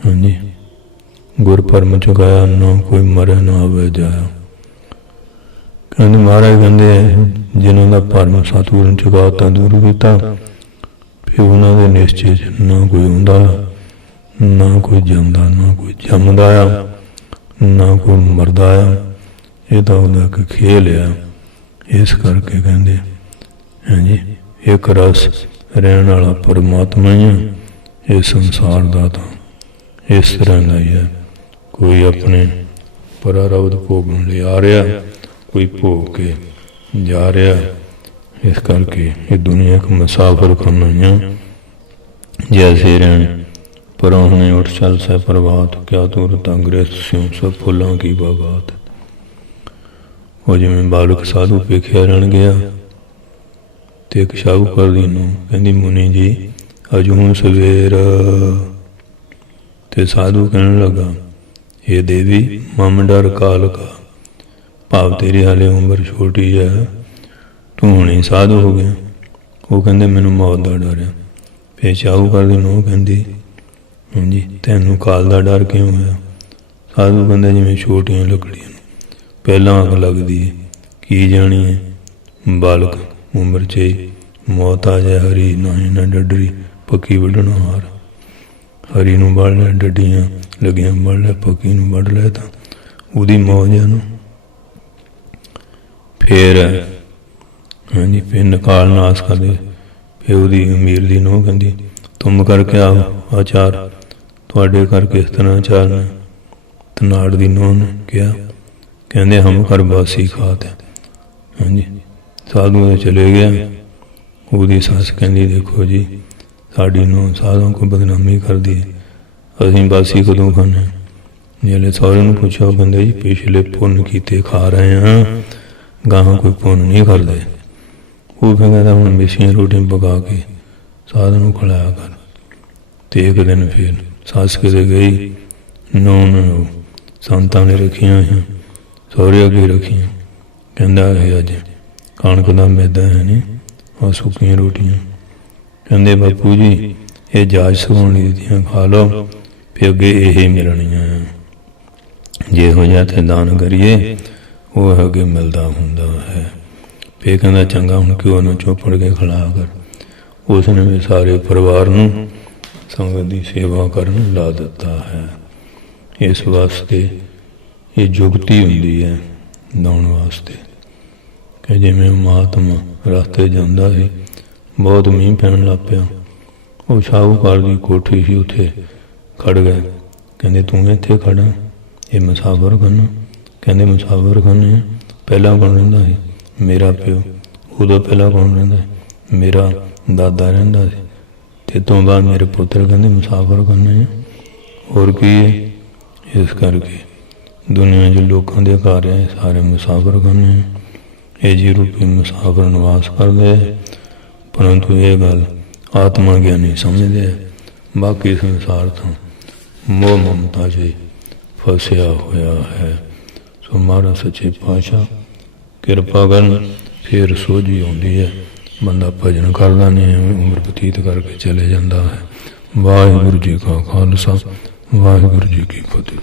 ਹਾਂਜੀ, ਗੁਰ ਪਰਮ ਚੁਕਾਇਆ, ਨਾ ਕੋਈ ਮਰੇ ਨਾ ਆਵੇ ਜਾਇਆ। ਕਹਿੰਦੇ ਮਹਾਰਾਜ ਕਹਿੰਦੇ ਜਿਨ੍ਹਾਂ ਦਾ ਭਰਮ ਸਤਿਗੁਰੂ ਨੇ ਚੁਕਾਤਾ, ਦੂਰ ਕੀਤਾ, ਫਿਰ ਉਹਨਾਂ ਦੇ ਨਿਸ਼ਚੇ 'ਚ ਨਾ ਕੋਈ ਆਉਂਦਾ, ਨਾ ਕੋਈ ਜਾਂਦਾ, ਨਾ ਕੋਈ ਜੰਮਦਾ ਆ, ਨਾ ਕੋਈ ਮਰਦਾ ਆ। ਇਹ ਤਾਂ ਉਹਦਾ ਇੱਕ ਖੇਲ ਆ। ਇਸ ਕਰਕੇ ਕਹਿੰਦੇ ਹਾਂਜੀ, ਇੱਕ ਰਸ ਰਹਿਣ ਵਾਲਾ ਪਰਮਾਤਮਾ ਹੀ ਆ। ਇਹ ਸੰਸਾਰ ਦਾ ਤਾਂ ਇਸ ਤਰ੍ਹਾਂ ਦਾ ਹੀ ਹੈ। ਕੋਈ ਆਪਣੇ ਪਰਾਰਬਧ ਭੋਗਣ ਲਈ ਆ ਰਿਹਾ, ਕੋਈ ਭੋਗ ਕੇ ਜਾ ਰਿਹਾ। ਇਸ ਕਰਕੇ ਇਹ ਦੁਨੀਆ ਇੱਕ ਮੁਸਾਫਰ ਖਾਨਾ ਹੀ ਆ। ਜੈਸੇ ਰਹਿਣ ਪਰਾਹੁਣੇ ਉੱਠ ਚੱਲ ਸਹਿ ਪ੍ਰਭਾਤ, ਕਿਆ ਤੁਰਤ ਅੰਗਰੇਜ਼ ਸਿਉ ਸਭ ਫੁੱਲਾਂ ਕੀ ਬਾਗਾਤ। ਉਹ ਜਿਵੇਂ ਬਾਲਕ ਸਾਧੂ ਵੇਖਿਆ ਰਹਿਣ ਗਿਆ, ਤੇ ਇੱਕ ਸ਼ਾਹੂਕਾਰ ਦੀ ਨੂੰ ਕਹਿੰਦੀ, ਮੁਨੀ ਜੀ ਅਜੂ ਹੁਣ ਸਵੇਰ। ਤੇ ਸਾਧੂ ਕਹਿਣ ਲੱਗਾ, ਇਹ ਦੇਵੀ ਮਮ ਡਰ ਕਾਲ ਕਾ, ਭਾਵ ਤੇਰੀ ਹਾਲੇ ਉਮਰ ਛੋਟੀ ਹੈ, ਤੂੰ ਹੁਣੇ ਸਾਧੂ ਹੋ ਗਿਆ। ਉਹ ਕਹਿੰਦੇ ਮੈਨੂੰ ਮੌਤ ਦਾ ਡਰ ਹੈ। ਫਿਰ ਸ਼ਾਹੂਕਾਰ ਦੀ ਨੂੰ ਕਹਿੰਦੀ, ਹਾਂਜੀ ਤੈਨੂੰ ਕਾਲ ਦਾ ਡਰ ਕਿਉਂ ਹੋਇਆ? ਸਾਧੂ ਕਹਿੰਦੇ ਜਿਵੇਂ ਛੋਟੀਆਂ ਲੱਕੜੀਆਂ ਨੂੰ ਪਹਿਲਾਂ ਅੱਗ ਲੱਗਦੀ ਹੈ, ਕੀ ਜਾਣੀ ਹੈ, ਬਾਲਕ ਉਮਰ 'ਚ ਮੌਤ ਆ ਜਾਏ। ਹਰੀ ਨਾਹੀਂ ਨਾ ਡੱਡਰੀ, ਪੱਕੀ ਵੱਢਣਾ ਹਾਰ। ਹਰੀ ਨੂੰ ਵੱਢ ਲੈ, ਡੱਡੀਆਂ ਲੱਗੀਆਂ ਵੱਢ ਲੈ, ਪੱਕੀ ਨੂੰ ਵੱਢ ਲੈ ਤਾਂ ਉਹਦੀ ਮੌਜ ਹੈ ਨਾ। ਫਿਰ ਹਾਂਜੀ, ਫਿਰ ਨਿਕਾਲ ਨਾਸ ਕਰਦੇ। ਫਿਰ ਉਹਦੀ ਅਮੀਰ ਦੀ ਨੂੰਹ ਕਹਿੰਦੀ, ਤੁਮ ਕਰਕੇ ਆਓ ਆਚਾਰ, ਤੁਹਾਡੇ ਘਰ ਕਿਸ ਤਰ੍ਹਾਂ ਆਚਾਰ ਨੇ? ਧਨਾੜ ਦੀ ਨੂੰਹ ਨੇ ਕਿਹਾ, ਕਹਿੰਦੇ ਹਮ ਘਰ ਬਾਸੀ ਖਾਤ ਹੈ। ਹਾਂਜੀ, ਸਾਧੂ ਦੇ ਚਲੇ ਗਿਆ। ਉਹਦੀ ਸੱਸ ਕਹਿੰਦੀ, ਦੇਖੋ ਜੀ ਸਾਡੀ ਨੂੰਹ ਸਾਧੂਆਂ ਕੋ ਬਦਨਾਮੀ ਕਰਦੀ ਹੈ, ਅਸੀਂ ਬਾਸੀ ਕਦੋਂ ਖਾਂਦੇ? ਜਿਹੜੇ ਸਹੁਰੇ ਨੂੰ ਪੁੱਛਿਆ, ਉਹ ਕਹਿੰਦੇ ਜੀ ਪਿਛਲੇ ਪੁੰਨ ਕੀਤੇ ਖਾ ਰਹੇ ਹਾਂ, ਗਾਹਾਂ ਕੋਈ ਪੁੰਨ ਨਹੀਂ ਕਰਦੇ। ਉਹ ਫਿਰ ਕਹਿੰਦਾ ਹੁਣ ਮਿੱਸੀਆਂ ਰੋਟੀਆਂ ਪਕਾ ਕੇ ਸਾਧੂ ਨੂੰ ਖਿਲਾਇਆ ਕਰ। ਤੇ ਇੱਕ ਦਿਨ ਫਿਰ ਸੱਸ ਕਿਤੇ ਗਈ, ਨੂੰਹ ਨੂੰ ਸੰਤਾਂ ਨੇ ਰੱਖੀਆਂ ਹੋਈਆਂ, ਸਹੁਰੇ ਅੱਗੇ ਰੱਖੀਆਂ। ਕਹਿੰਦਾ ਇਹ ਅੱਜ ਕਣਕ ਦਾ ਮੈਦਾ ਹੈ ਨਹੀਂ, ਉਹ ਸੁੱਕੀਆਂ ਰੋਟੀਆਂ। ਕਹਿੰਦੇ ਬਾਪੂ ਜੀ ਇਹ ਜਾਚ ਸਿਖਾਉਣ ਲਈ ਦਿੱਤੀਆਂ, ਖਾ ਲਓ, ਫਿਰ ਅੱਗੇ ਇਹ ਮਿਲਣੀਆਂ। ਜੇ ਹੋ ਜਾ ਤੇ ਦਾਨ ਕਰੀਏ, ਉਹ ਅੱਗੇ ਮਿਲਦਾ ਹੁੰਦਾ ਹੈ। ਫਿਰ ਕਹਿੰਦਾ ਚੰਗਾ ਹੁਣ ਘਿਓ ਨੂੰ ਚੋਪੜ ਕੇ ਖਿਲਾਇਆ ਕਰ। ਉਸ ਨੇ ਵੀ ਸਾਰੇ ਪਰਿਵਾਰ ਨੂੰ ਸੰਗਤ ਦੀ ਸੇਵਾ ਕਰਨ ਲਾ ਦਿੱਤਾ ਹੈ। ਇਸ ਵਾਸਤੇ ਇਹ ਜੁਗਤੀ ਹੁੰਦੀ ਹੈ ਲਾਉਣ ਵਾਸਤੇ। ਕਿ ਜਿਵੇਂ ਮਹਾਤਮਾ ਰਸਤੇ ਜਾਂਦਾ ਸੀ, ਬਹੁਤ ਮੀਂਹ ਪੈਣ ਲੱਗ ਪਿਆ। ਉਹ ਸ਼ਾਹੂਕਾਰ ਦੀ ਕੋਠੀ ਸੀ, ਉੱਥੇ ਖੜ ਗਏ। ਕਹਿੰਦੇ ਤੂੰ ਇੱਥੇ ਖੜਾ, ਇਹ ਮੁਸਾਫਰ ਖਾਨਾ? ਕਹਿੰਦੇ ਮੁਸਾਫਰ ਖਾਨੇ। ਪਹਿਲਾਂ ਕੌਣ ਰਹਿੰਦਾ ਸੀ? ਮੇਰਾ ਪਿਓ। ਉਦੋਂ ਪਹਿਲਾਂ ਕੌਣ ਰਹਿੰਦਾ ਸੀ? ਮੇਰਾ ਦਾਦਾ ਰਹਿੰਦਾ ਸੀ। ਤੇ ਤੋਂ ਬਾਅਦ ਮੇਰੇ ਪੁੱਤਰ। ਕਹਿੰਦੇ ਮੁਸਾਫਰ ਖਾਨੇ। ਹੋਰ ਕੀ ਹੈ? ਇਸ ਕਰਕੇ ਦੁਨੀਆ 'ਚ ਲੋਕਾਂ ਦੇ ਘਰ ਹੈ, ਸਾਰੇ ਮੁਸਾਫਰ ਖਾਨੇ। ਇਹ ਜੀ ਰੂਪੀ ਮੁਸਾਫਰ ਨਿਵਾਸ ਕਰਦੇ ਹੈ, ਪਰੰਤੂ ਇਹ ਗੱਲ ਆਤਮਾ ਗਿਆਨੀ ਸਮਝਦੇ ਹੈ। ਬਾਕੀ ਸੰਸਾਰ ਤੋਂ ਮੋਹ ਮਮਤਾ 'ਚ ਫਸਿਆ ਹੋਇਆ ਹੈ। ਸੋ ਮਹਾਰਾਜ ਸੱਚੇ ਪਾਤਸ਼ਾਹ ਕਿਰਪਾ ਕਰਨ, ਫਿਰ ਸੋਝੀ ਆਉਂਦੀ ਹੈ। ਬੰਦਾ ਭਜਨ ਕਰਦਾ ਨਹੀਂ, ਉਮਰ ਬਤੀਤ ਕਰਕੇ ਚਲੇ ਜਾਂਦਾ ਹੈ। ਵਾਹਿਗੁਰੂ ਜੀ ਕਾ ਖਾਲਸਾ, ਵਾਹਿਗੁਰੂ ਜੀ ਕੀ ਫਤਿਹ।